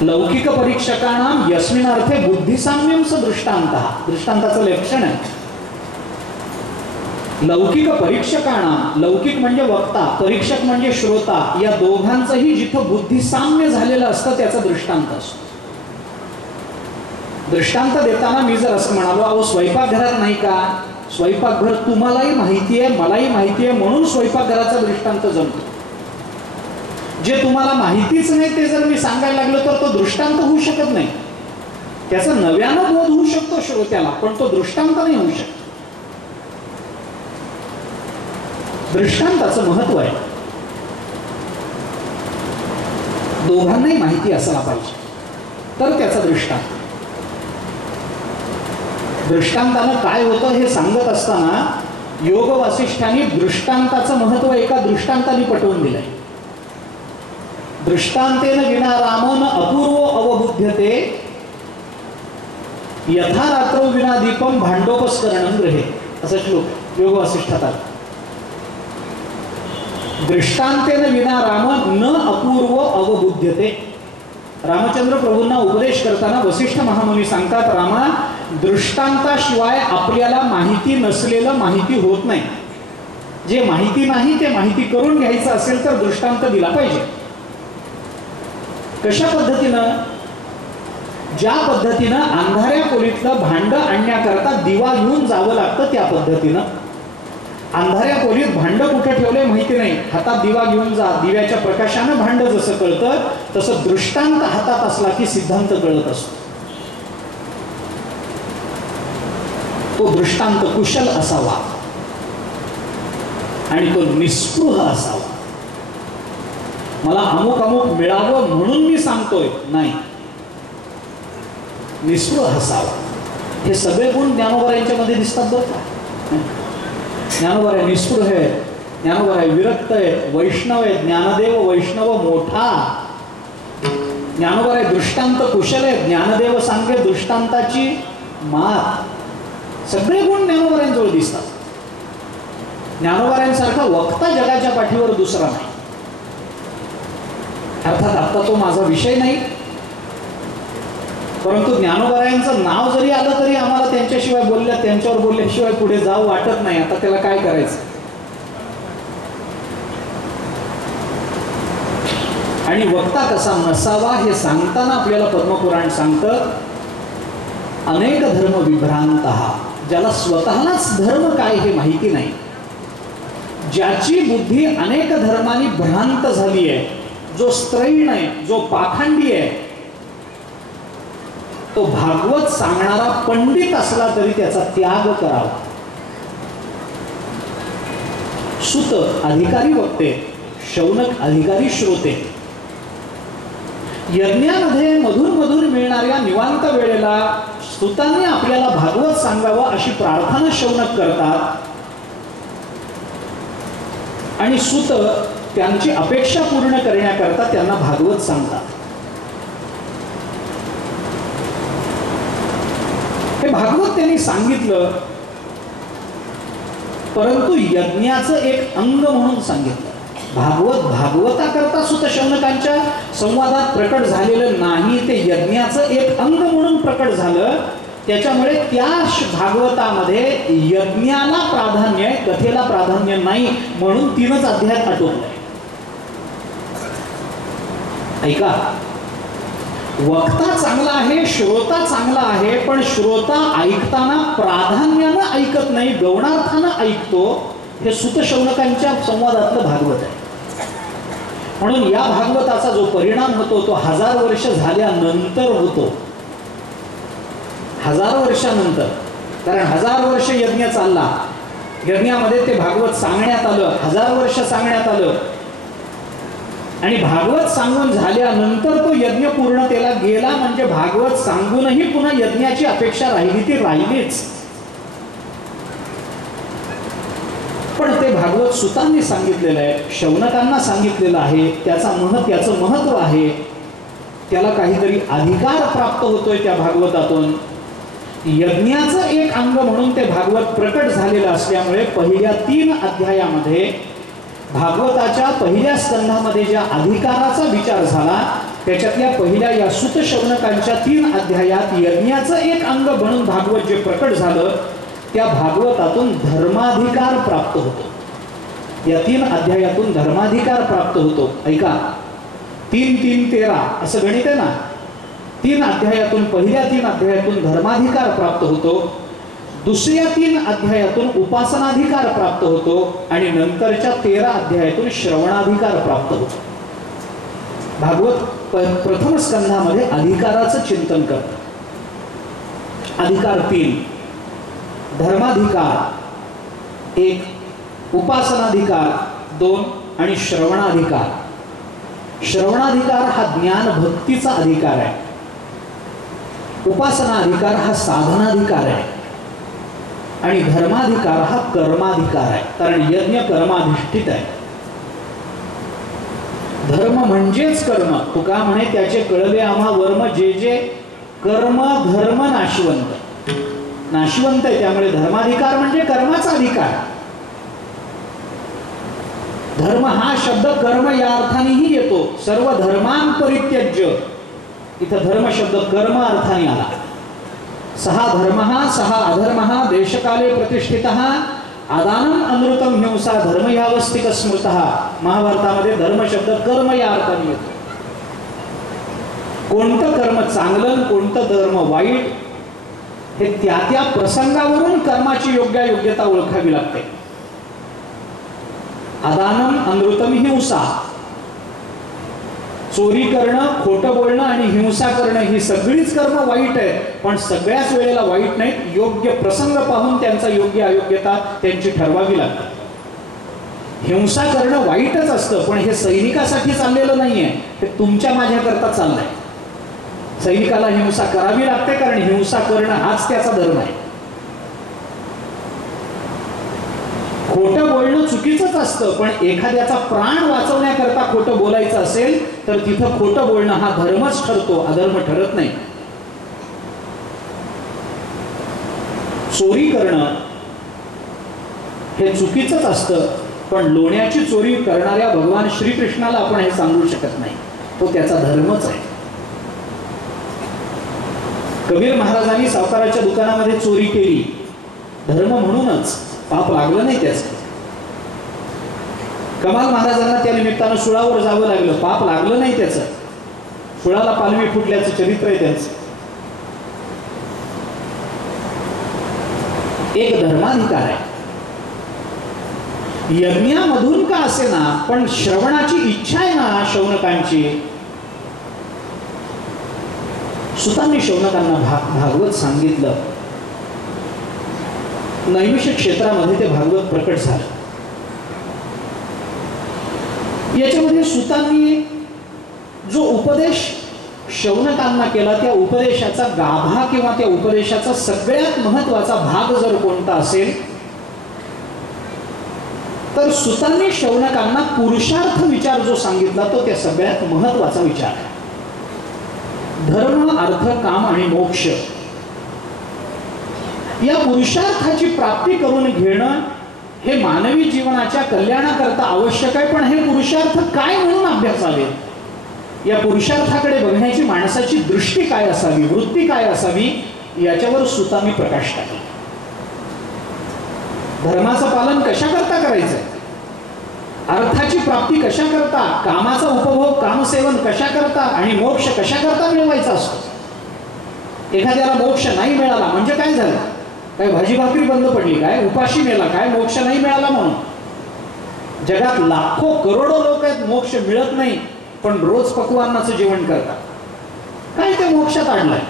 लौकिक परीक्षकांना यस्मिन अर्थे बुद्धिसाम्यम स दृष्टांतः, दृष्टांताचं लक्षण आहे. लौकिक परीक्षकांना, लौकिक म्हणजे वक्ता, परीक्षक म्हणजे श्रोता, या दोघांचंही जिथं बुद्धिसाम्य झालेलं असतं त्याचा दृष्टांत असतो. दृष्टांत देताना मी जर असं म्हणालो, अहो स्वयंपाकघरात नाही का, स्वयंपाकघर तुम्हालाही माहिती आहे मलाही माहिती आहे म्हणून स्वयंपाकघराचा दृष्टांत जमतो. जे तुम्हाला माहितीच नाही ते जर मी सांगायला लागलो तर तो दृष्टांत होऊ शकत नाही. त्याचा नव्यानं बोध होऊ शकतो श्रोत्याला, पण तो दृष्टांत नाही होऊ शकत. दृष्टांताचं महत्व आहे. दोघांनाही माहिती असायला पाहिजे तर त्याचा दृष्टांत. दृष्टांतानं काय होतं हे सांगत असताना योग वासिष्ठांनी दृष्टांताचं महत्व एका दृष्टांताने पटवून दिलंय. दृष्टांतेन विना रामो न अपूर्व अवबुध्यते यथा रात्रौ विना दीपम भांडोपस्करणं गृहे, असा श्लोक योग वासिष्ठात आला. दृष्टांतेन विना राम न अपूर्व अवबुध्यते. रामचंद्र प्रभूंना उपदेश करताना वसिष्ठ महामुनी सांगतात, रामा, दृष्टांताशिवाय आपल्याला माहिती नसलेलं माहिती होत नाही. जे माहिती नाही ते माहिती करून घ्यायचं असेल तर दृष्टांत दिला पाहिजे. कशा पद्धतीनं? ज्या पद्धतीनं अंधाऱ्या खोलीतलं भांड आणण्याकरता दिवा घेऊन जावं लागतं त्या पद्धतीनं. अंधाऱ्या खोलीत भांड कुठे ठेवले माहिती नाही, हातात दिवा घेऊन जा, दिव्याच्या प्रकाशानं भांड जसं कळतं तसं दृष्टांत हातात असला की सिद्धांत कळत असतो. तो दृष्टांत कुशल असावा आणि तो निस्पृह असावा. मला अमुक अमुक मिळावं म्हणून मी सांगतोय, नाही, निस्पृह असावा. हे सगळे गुण ज्ञानोबा मध्ये दिसतात बरं का. ज्ञानोबा निस्पृह आहे, ज्ञानोबा विरक्त आहे, वैष्णव आहे, ज्ञानदेव वैष्णव मोठा. ज्ञानोबा दृष्टांत कुशल आहे, ज्ञानदेव सांगे दृष्टांताची मात. सगळे गुण ज्ञानोबांजवळ दिसतात. ज्ञानोबांसारखा वक्ता जगाच्या पाठीवर दुसरा नाही. अर्थात आता तो माझा विषय नाही, परंतु ज्ञानोबारायांचं नाव जरी आलं तरी आम्हाला त्यांच्याशिवाय त्यांच्यावर बोलल्याशिवाय पुढे जाऊ वाटत नाही. आता त्याला काय करायचं? आणि वक्ता कसा नसावा हे सांगताना आपल्याला पद्मपुराण सांगतं, अनेक धर्म विभ्रांत, ज्याला स्वतःलाच धर्म काय हे माहिती नाही, ज्याची बुद्धी अनेक धर्मांनी भ्रांत झाली आहे, जो स्त्रैण आहे, जो पाखंडी आहे, तो भागवत सांगणारा पंडित असला तरी त्याचा त्याग करावा. सुत अधिकारी वक्ते, शौनक अधिकारी श्रोते. यज्ञामध्ये मधून मधून मिळणाऱ्या निवांत वेळेला सुताने आपल्याला भागवत सांगावं अशी प्रार्थना शौनक करतात आणि सुत त्यांची अपेक्षा पूर्ण करण्याकरता त्यांना भागवत सांगतात. हे भागवत त्यांनी सांगितलं, परंतु यज्ञाचं एक अंग म्हणून सांगितलं. भागवत भागवताकरता सुत शौनकांच्या संवादात प्रकट झालेलं नाही, ते यज्ञाचं एक अंग म्हणून प्रकट झालं. त्याच्यामुळे त्या भागवतामध्ये यज्ञाला प्राधान्य आहे, कथेला प्राधान्य नाही, म्हणून 3च अध्यायात आटोपलंय. ऐका, वक्ता चांगला आहे, श्रोता चांगला आहे, पण श्रोता ऐकताना प्राधान्यानं ऐकत नाही, गौणार्थानं ऐकतो. हे सुत शौनकांच्या संवादातलं भागवत आहे. म्हणून या भागवताचा जो परिणाम होतो तो 1000 वर्ष झाल्यानंतर होतो. 1000 वर्षानंतर. कारण 1000 वर्ष यज्ञ चालला, यज्ञामध्ये ते भागवत सांगण्यात आलं, 1000 वर्ष सांगण्यात आलं, आणि भागवत सांगून झाल्यानंतर तो यज्ञ पूर्णतेला गेला. म्हणजे भागवत सांगूनही पुन्हा यज्ञाची अपेक्षा राहिली ती राहिलीच. पण ते भागवत सुतांनी सांगितलेलं आहे, शौनकांना सांगितलेलं आहे, त्याचं महत्व आहे, त्याला काहीतरी अधिकार प्राप्त होतोय त्या भागवतातून. यज्ञाचं एक अंग म्हणून ते भागवत प्रकट झालेलं असल्यामुळे पहिल्या 3 अध्यायामध्ये भागवताच्या पहिल्या स्कंधामध्ये ज्या अधिकाराचा विचार झाला त्याच्यातल्या पहिल्या या सुत शौनकांच्या 3 अध्यायात यज्ञाचं एक अंग म्हणून भागवत जे प्रकट झालं त्या भागवतातून धर्माधिकार प्राप्त होतो. या 3 अध्यायातून धर्माधिकार प्राप्त होतो. ऐका, 3 3 13 असं गणित आहे ना. 3 अध्यायातून, पहिल्या 3 अध्यायातून धर्माधिकार प्राप्त होतो, दुसऱ्या 3 अध्यायातून उपासनाधिकार प्राप्त होतो आणि नंतरच्या 13 अध्यायातून श्रवणाधिकार प्राप्त होतो. भागवत प्रथम स्कंधामध्ये अधिकाराचं चिंतन करतं. अधिकार 3, धर्माधिकार 1, उपासनाधिकार 2 आणि श्रवणाधिकार. श्रवणाधिकार हा ज्ञान भक्तीचा अधिकार आहे. उपासना अधिकार हा साधनाधिकार आहे आणि धर्माधिकार हा कर्माधिकार आहे. कारण यज्ञ कर्माधिष्ठित आहे. धर्म म्हणजेच कर्म. तुका म्हणे त्याचे कळले आम्हा वर्म, जे जे कर्म धर्म नाशवंत. नाशवंत आहे, त्यामुळे धर्माधिकार म्हणजे कर्माचा अधिकार. धर्म हा शब्द कर्म या अर्थानेही येतो. सर्व धर्मान परित्यज्य इथं धर्म शब्द कर्म अर्थाने आला. सहा धर्मः सहा अधर्मः देशकाले प्रतिष्ठितः आदानम अमृतम हिंसा धर्म यावस्तिक स्मृतः. महाभारतामध्ये धर्म शब्द कर्म या अर्थाने येतो. कोणतं कर्म चांगलं कोणतं धर्म वाईट हे त्या त्या प्रसंगावरून कर्माची योग्यता ओळखावी लागते. आदानम अमृतम हिंसा, चोरी करणं, खोटं बोलणं आणि हिंसा करणं ही सगळीच कर्म वाईट आहे, पण सगळ्याच वेळेला वाईट नाहीत. योग्य प्रसंग पाहून त्यांचा योग्य अयोग्यता त्यांची ठरवावी लागते. हिंसा करणं वाईटच असतं, पण हे सैनिकासाठी चाललेलं नाहीये, हे तुमच्या माझ्याकरता चाललंय. सैनिकाला हिंसा करावी लागते, कारण हिंसा करणं हाच त्याचा धर्म आहे. खोटं बोलणं चुकीचंच असतं, पण एखाद्याचा प्राण वाचवण्याकरता खोटं बोलायचं असेल तर तिथं खोटं बोलणं हा धर्मच ठरतो, अधर्म ठरत नाही. चोरी करणं हे चुकीचंच असतं, पण लोण्याची चोरी करणाऱ्या भगवान श्रीकृष्णाला आपण हे सांगू शकत नाही, तो त्याचा धर्मच आहे. कबीर महाराजांनी सावकाराच्या दुकानामध्ये चोरी केली, धर्म म्हणूनच, पाप लागलं नाही त्याचं. कमाल महाराजांना त्या निमित्तानं सुळावर जावं लागलं, पाप लागलं नाही त्याचं. सुळाला पालवी फुटल्याचं चरित्र आहे त्यांचं. एक धर्माधिकार आहे. यज्ञामधून का असेना, पण श्रवणाची इच्छा आहे ना शौनकांची. सुतांनी शौनकांना भागवत सांगितलं. नैमिषिक क्षेत्रामध्ये ते भागवत प्रकट झालं. याच्यामध्ये सुतांनी जो उपदेश शौनकांना केला, त्या उपदेशाचा गाभा किंवा त्या उपदेशाचा सगळ्यात महत्वाचा भाग जर कोणता असेल तर सुतांनी शौनकांना पुरुषार्थ विचार जो सांगितला तो त्या सगळ्यात महत्वाचा विचार आहे. धर्म, अर्थ, काम आणि मोक्ष या पुरुषार्थाची प्राप्ती करून घेणं हे मानवी जीवनाच्या कल्याणाकरता आवश्यक आहे. पण हे पुरुषार्थ काय म्हणून अभ्यासावे, या पुरुषार्थाकडे बघण्याची माणसाची दृष्टी काय असावी, वृत्ती काय असावी, याच्यावर सुतांनी प्रकाश टाकला. धर्माचं पालन कशा करता करायचंय, अर्थाची प्राप्ती कशा करता, कामाचा उपभोग कामसेवन कशा करता आणि मोक्ष कशा करता मिळवायचा असतो. एखाद्याला मोक्ष नाही मिळाला म्हणजे काय झालं, काय भाजी भाकरी बंद पडली काय, उपाशी मेला काय, मोक्ष नाही मिळाला म्हणून. जगात लाखो करोडो लोक आहेत, मोक्ष मिळत नाही, पण रोज पक्वान्नाचं जेवण करतात. काय ते मोक्षात आणलंय.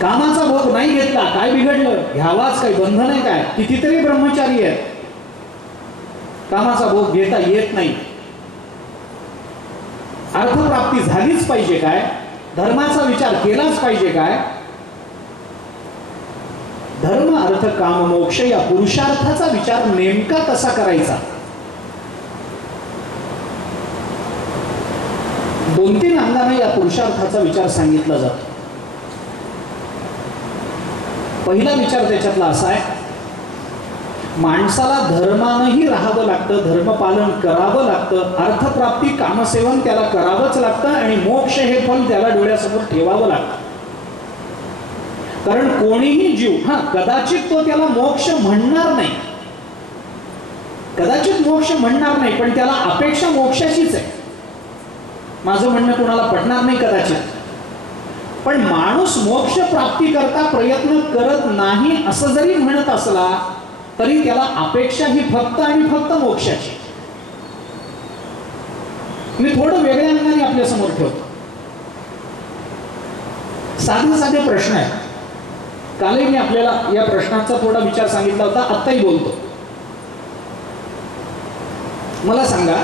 कामाचा भोग नाही घेतला काय बिघडलं, घ्यावाच काही बंधन आहे काय. कितीतरी ब्रह्मचारी आहेत, कामाचा भोग घेता येत नाही. अर्थप्राप्ती झालीच पाहिजे काय, धर्माचा विचार केलाच पाहिजे काय. धर्म, अर्थ, काम, मोक्ष या पुरुषार्थाचा विचार नेमका कसा करायचा. 2-3 अंगाने या पुरुषार्थाचा विचार सांगितला जातो. पहिला विचार त्याच्यातला असा आहे, माणसाला धर्मानंही राहावं लागतं, धर्मपालन करावं लागतं, अर्थप्राप्ती कामसेवन त्याला करावंच लागतं आणि मोक्ष हे फल त्याला डोळ्यासमोर ठेवावं लागतं. कारण कोणीही जीव कदाचित तो त्याला मोक्ष म्हणणार नाही, कदाचित मोक्ष म्हणणार नाही, पण त्याला अपेक्षा मोक्षाचीच आहे. माझं म्हणणं कोणाला पटणार नाही कदाचित, पण माणूस मोक्ष प्राप्ती करता प्रयत्न करत नाही असं जरी म्हणत असला तरी त्याला अपेक्षा ही फक्त आणि फक्त मोक्षाची. मी थोडं वेगळ्या अंगाने आपल्या समोर ठेवतो. साधे प्रश्न आहेत. कालही मी आपल्याला या प्रश्नाचा थोडा विचार सांगितला होता, आत्ताही बोलतो. मला सांगा,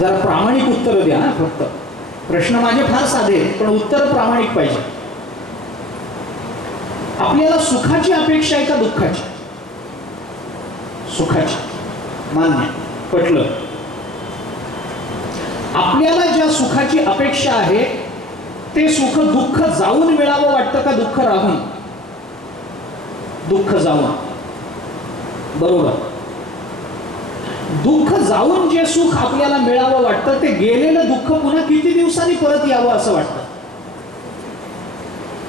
जरा प्रामाणिक उत्तर द्या. फक्त प्रश्न माझे फार साधे, पण उत्तर प्रामाणिक पाहिजे. आपल्याला सुखाची अपेक्षा आहे का दुःखाची? सुखाची, मान्य, पटलं. आपल्याला ज्या सुखाची अपेक्षा आहे ते सुख दुःख जाऊन मिळावं वाटतं का दुःख राहून? दुःख जाऊन, बरोबर. दुःख जाऊन जे सुख आपल्याला मिळावं वाटतं ते गेलेलं दुःख पुन्हा किती दिवसांनी परत यावं असं वाटतं?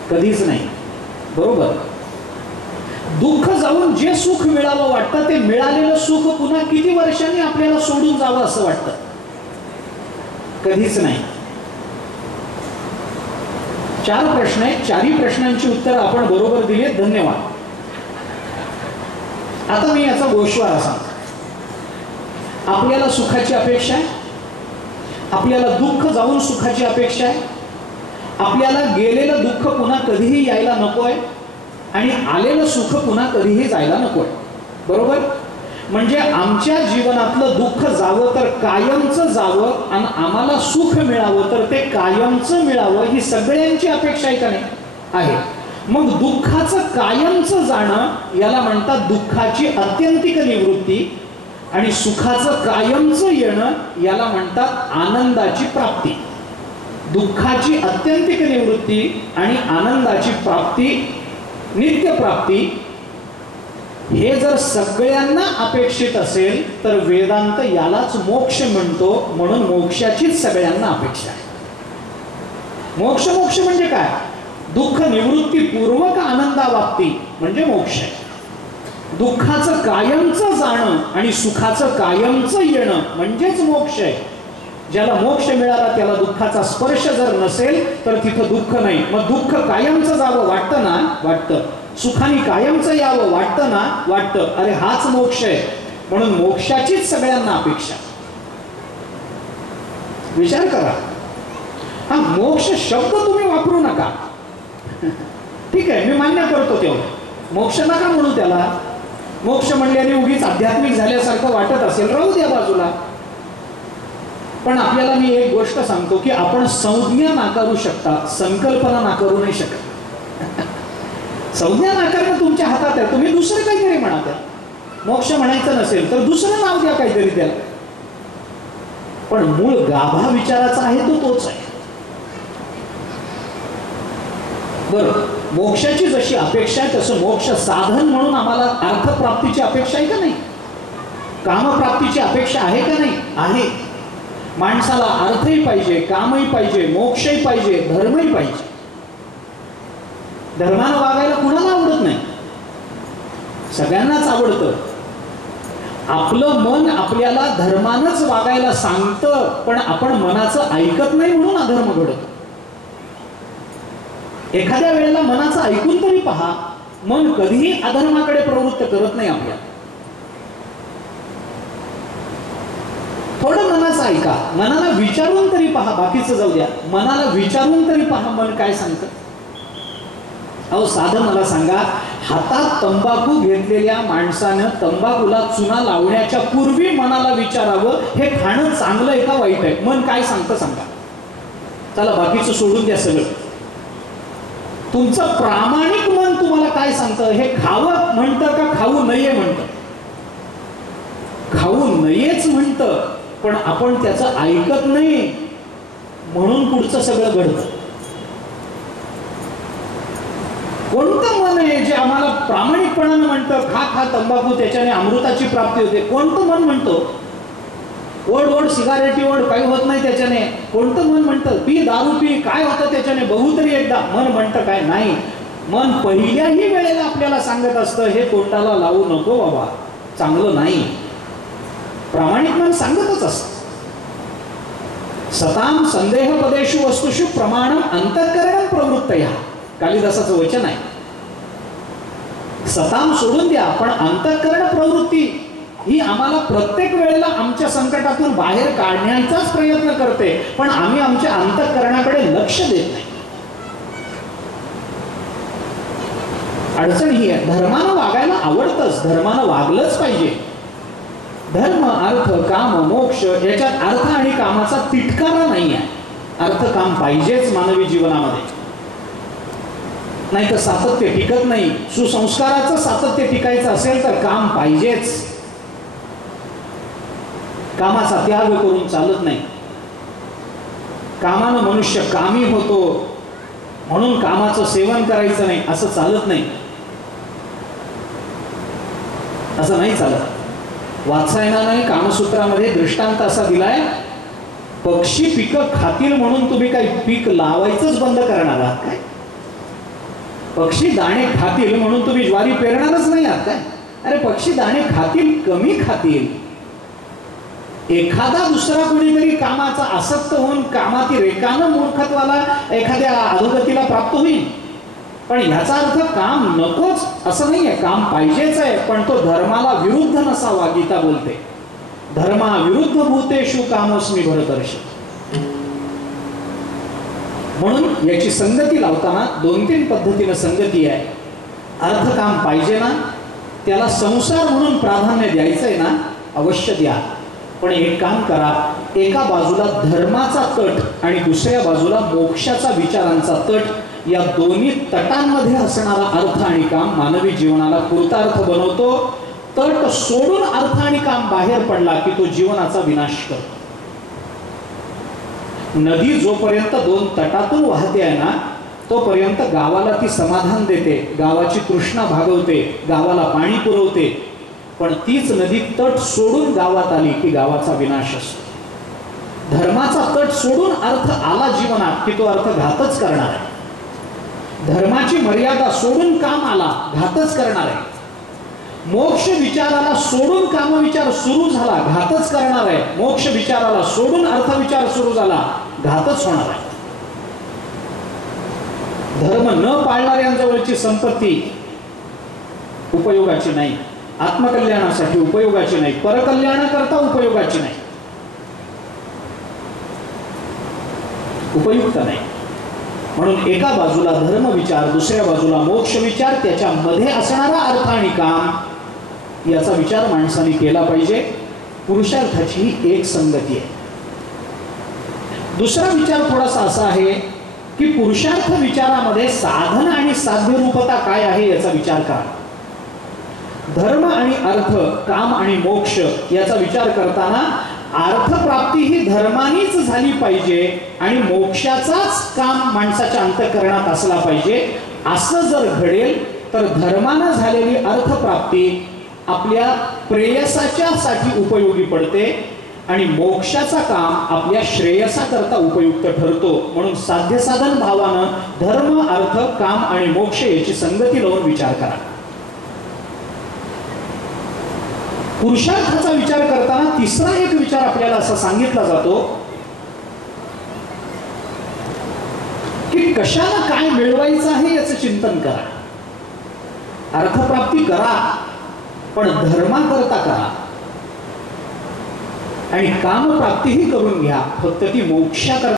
कधीच नाही. बरोबर. दुःख जाऊन जे सुख मिळावं वाटतं ते मिळालेलं सुख पुन्हा किती वर्षांनी आपल्याला सोडून जावं असं वाटतं? कधीच नाही. 4 प्रश्न आहेत. 4ही प्रश्नांची उत्तर आपण बरोबर दिली. धन्यवाद. आता मी याचा गोषवारा सांगतो. आपल्याला सुखाची अपेक्षा आहे, आपल्याला दुःख जाऊन सुखाची अपेक्षा आहे, आपल्याला गेलेलं दुःख पुन्हा कधीही यायला नकोय आणि आलेलं सुख पुन्हा कधीही जायला नकोय. बरोबर. म्हणजे आमच्या जीवनातलं दुःख जावं तर कायमचं जावं आणि आम्हाला सुख मिळावं तर ते कायमचं मिळावं ही सगळ्यांची अपेक्षा आहे का नाही? आहे. मग दुःखाचं कायमचं जाणं याला म्हणतात दुःखाची आत्यंतिक निवृत्ती आणि सुखाचं कायमचं येणं याला म्हणतात आनंदाची प्राप्ती. दुःखाची आत्यंतिक निवृत्ती आणि आनंदाची प्राप्ती, नित्य प्राप्ती, हे जर सगळ्यांना अपेक्षित असेल तर वेदांत यालाच मोक्ष म्हणतो. म्हणून मोक्षाचीच सगळ्यांना अपेक्षा आहे. मोक्ष मोक्ष म्हणजे काय? दुःख निवृत्तीपूर्वक आनंदावाप्ती म्हणजे मोक्ष आहे. दुःखाचं कायमचं जाणं आणि सुखाचं कायमचं येणं म्हणजेच मोक्ष आहे. ज्याला मोक्ष मिळाला त्याला दुःखाचा स्पर्श जर नसेल तर तिथं दुःख नाही. मग दुःख कायमचं जावं वाटतं ना? वाटतं. सुखाने कायमचं यावं वाटतं ना? वाटतं. अरे हाच मोक्ष आहे. म्हणून मोक्षाचीच सगळ्यांना अपेक्षा. विचार करा. हा मोक्ष शब्द तुम्ही वापरू नका. ठीक आहे, मी मान्य करतो तेवढं. मोक्ष नका म्हणू त्याला. मोक्ष म्हणल्याने उगीच आध्यात्मिक झाल्यासारखं वाटत असेल, राहू द्या बाजूला. पण आपल्याला मी एक गोष्ट सांगतो की आपण संज्ञा नाकारू शकता, संकल्पना नाकारू नाही शकत. संज्ञा नाकारणं तुमच्या हातात आहे. तुम्ही दुसरं काहीतरी म्हणा. मोक्ष म्हणायचं नसेल तर दुसरं नाव द्या काहीतरी त्याला. पण मूळ गाभा विचाराचा आहे तो तोच आहे. बरं. मोक्षाची जशी अपेक्षा आहे तसं मोक्ष साधन म्हणून आम्हाला अर्थप्राप्तीची अपेक्षा आहे का नाही? कामप्राप्तीची अपेक्षा आहे का नाही? आहे. माणसाला अर्थही पाहिजे, कामही पाहिजे, मोक्षही पाहिजे, धर्मही पाहिजे. धर्मानं वागायला कुणाला आवडत नाही? सगळ्यांनाच आवडतं. आपलं मन आपल्याला धर्मानंच वागायला सांगतं, पण आपण मनाचं ऐकत नाही म्हणून अधर्म घडतो. एखाद्या वेळेला मनाचं ऐकून तरी पहा. मन कधीही अधर्माकडे प्रवृत्त करत नाही आपल्याला. थोडं मनाचं ऐका. मनाला विचारून तरी पहा. बाकीचं जाऊ द्या. मनाला विचारून तरी पहा मन काय सांगतं. अहो साधं मला सांगा, हातात तंबाखू घेतलेल्या माणसानं तंबाखूला चुना लावण्याच्या पूर्वी मनाला विचारावं हे खाणं चांगलं आहे का वाईट आहे? मन काय सांगतं सांगा. चला बाकीचं सोडून द्या सगळं. तुमचं प्रामाणिक मन तुम्हाला काय सांगतं? हे खावं म्हणतं का खाऊ नये म्हणतं? खाऊ नयेच म्हणतं, पण आपण त्याचं ऐकत नाही म्हणून पुढचं सगळं घडतं. कोणतं मन आहे जे आम्हाला प्रामाणिकपणानं म्हणतं खा खा तंबाखू त्याच्याने अमृताची प्राप्ती होते? कोणतं मन म्हणतो ओढ ओढ सिगारेटी ओढ काही होत नाही त्याच्याने? कोणतं मन म्हणतं पी दारू पी काय होतं त्याच्याने बघू तरी एकदा? मन म्हणतं काय? नाही. मन पहिल्याही वेळेला आपल्याला सांगत असतं हे तोंडाला लावू नको बाबा, चांगलं नाही. प्रामाणिक मन सांगतच असतं. सताम संदेहपदेषु वस्तुषु प्रमाणम अंतःकरणं प्रवृत्तया, कालिदासाचं वचन आहे. सताम सोडून द्या, पण अंतःकरण प्रवृत्ती ही आम्हाला प्रत्येक वेळेला आमच्या संकटातून बाहेर काढण्याचाच प्रयत्न करते, पण आम्ही आमच्या अंतःकरणाकडे लक्ष देत नाही. अडचण ही आहे. धर्मानं वागायला आवडतंच, धर्मानं वागलंच पाहिजे. धर्म अर्थ काम मोक्ष याच्यात अर्थ आणि कामाचा तिटकारा नाही आहे. अर्थ काम पाहिजेच मानवी जीवनामध्ये, नाही तर सातत्य टिकत नाही. सुसंस्काराचं सातत्य टिकायचं असेल तर काम पाहिजेच. कामाचा त्याग करून चालत नाही. कामानं मनुष्य कामी होतो म्हणून कामाचं सेवन करायचं नाही असं चालत नाही. असं नाही चालत. वात्सायना नाही कामसूत्रामध्ये दृष्टांत असा दिलाय, पक्षी पिकं खातील म्हणून तुम्ही काही पीक लावायचंच बंद करणार आहात काय? पक्षी दाणे खातील म्हणून तुम्ही ज्वारी पेरणारच नाही आहात काय? अरे पक्षी दाणे खातील, कमी खातील. एखादा दुसरा कुणीतरी कामाचा आसक्त होऊन कामातील एकानं मूर्खत्वाला एखाद्या अधोगतीला प्राप्त होईल. पण ह्याचा अर्थ काम नकोच असं नाहीये, काम पाहिजेच आहे, पण तो धर्माला विरुद्ध नसावा. गीता बोलते धर्मा विरुद्ध भूतेषु कामोस्मी भरतर्ष. म्हणून याची संगती लावताना 2-3 पद्धतीनं संगती आहे. अर्थकाम पाहिजे ना, त्याला संसार म्हणून प्राधान्य द्यायचंय ना, अवश्य द्या. पण एक काम करा, एका बाजूला धर्माचा तट आणि दुसऱ्या बाजूला मोक्षाचा विचारांचा तट, या दोन्ही तटांमध्ये असणारा अर्थ आणि काम मानवी जीवनाला कृतार्थ बनवतो. तट सोडून अर्थ आणि काम बाहेर पडला की तो जीवनाचा विनाश करतो. नदी जोपर्यंत 2 तटातून वाहते आहे ना, तोपर्यंत गावाला ती समाधान देते, गावाची तृष्णा भागवते, गावाला पाणी पुरवते. पण तीच नदी तट सोडून गावात आली की गावाचा विनाश असतो. धर्माचा तट सोडून अर्थ आला जीवनात की तो अर्थ घातच करणार आहे. धर्माची मर्यादा सोडून काम आला, घातच करणार आहे. मोक्ष विचाराला सोडून काम विचार सुरू झाला, घातच करणार आहे. मोक्ष विचाराला सोडून अर्थ विचार सुरू झाला, घातच होणार आहे. धर्म न पाळणाऱ्यांजवळची संपत्ती उपयोगाची नाही, आत्मकल्याणासाठी उपयोगाची नाही, परकल्याणाकरता उपयोगाची नाही, उपयुक्त नाही. म्हणून एका बाजूला धर्म विचार, दुसऱ्या बाजूला मोक्ष विचार, त्याच्यामध्ये असणारा अर्थ आणि काम याचा विचार माणसाने केला पाहिजे. पुरुषार्थाची ही एक संगती आहे. दुसरा विचार थोडासा असा आहे की पुरुषार्थ विचारामध्ये साधन आणि साध्य रूपता काय आहे याचा विचार करा. धर्म आणि अर्थ, काम आणि मोक्ष याचा विचार करताना अर्थप्राप्ती ही धर्मानीच झाली पाहिजे आणि मोक्षाचाच काम माणसाच्या अंतःकरणात असला पाहिजे. असं जर घडेल तर धर्मानं झालेली अर्थप्राप्ती आपल्या प्रेयसाच्या साठी उपयोगी पडते आणि मोक्षाचा काम आपल्या श्रेयसाकरता उपयुक्त ठरतो. म्हणून साध्य साधन भावानं धर्म, अर्थ, काम आणि मोक्ष याची संगती लावून विचार करा. पुरुषार्थाचा विचार करताना तिसरा एक विचार आपल्याला असा सांगितला जातो की कशाला काय मिळवायचं आहे याचं चिंतन करा. अर्थप्राप्ती करा पण धर्माकरता करा आणि कामप्राप्तीही करून घ्या, फक्त ती मोक्षाकरता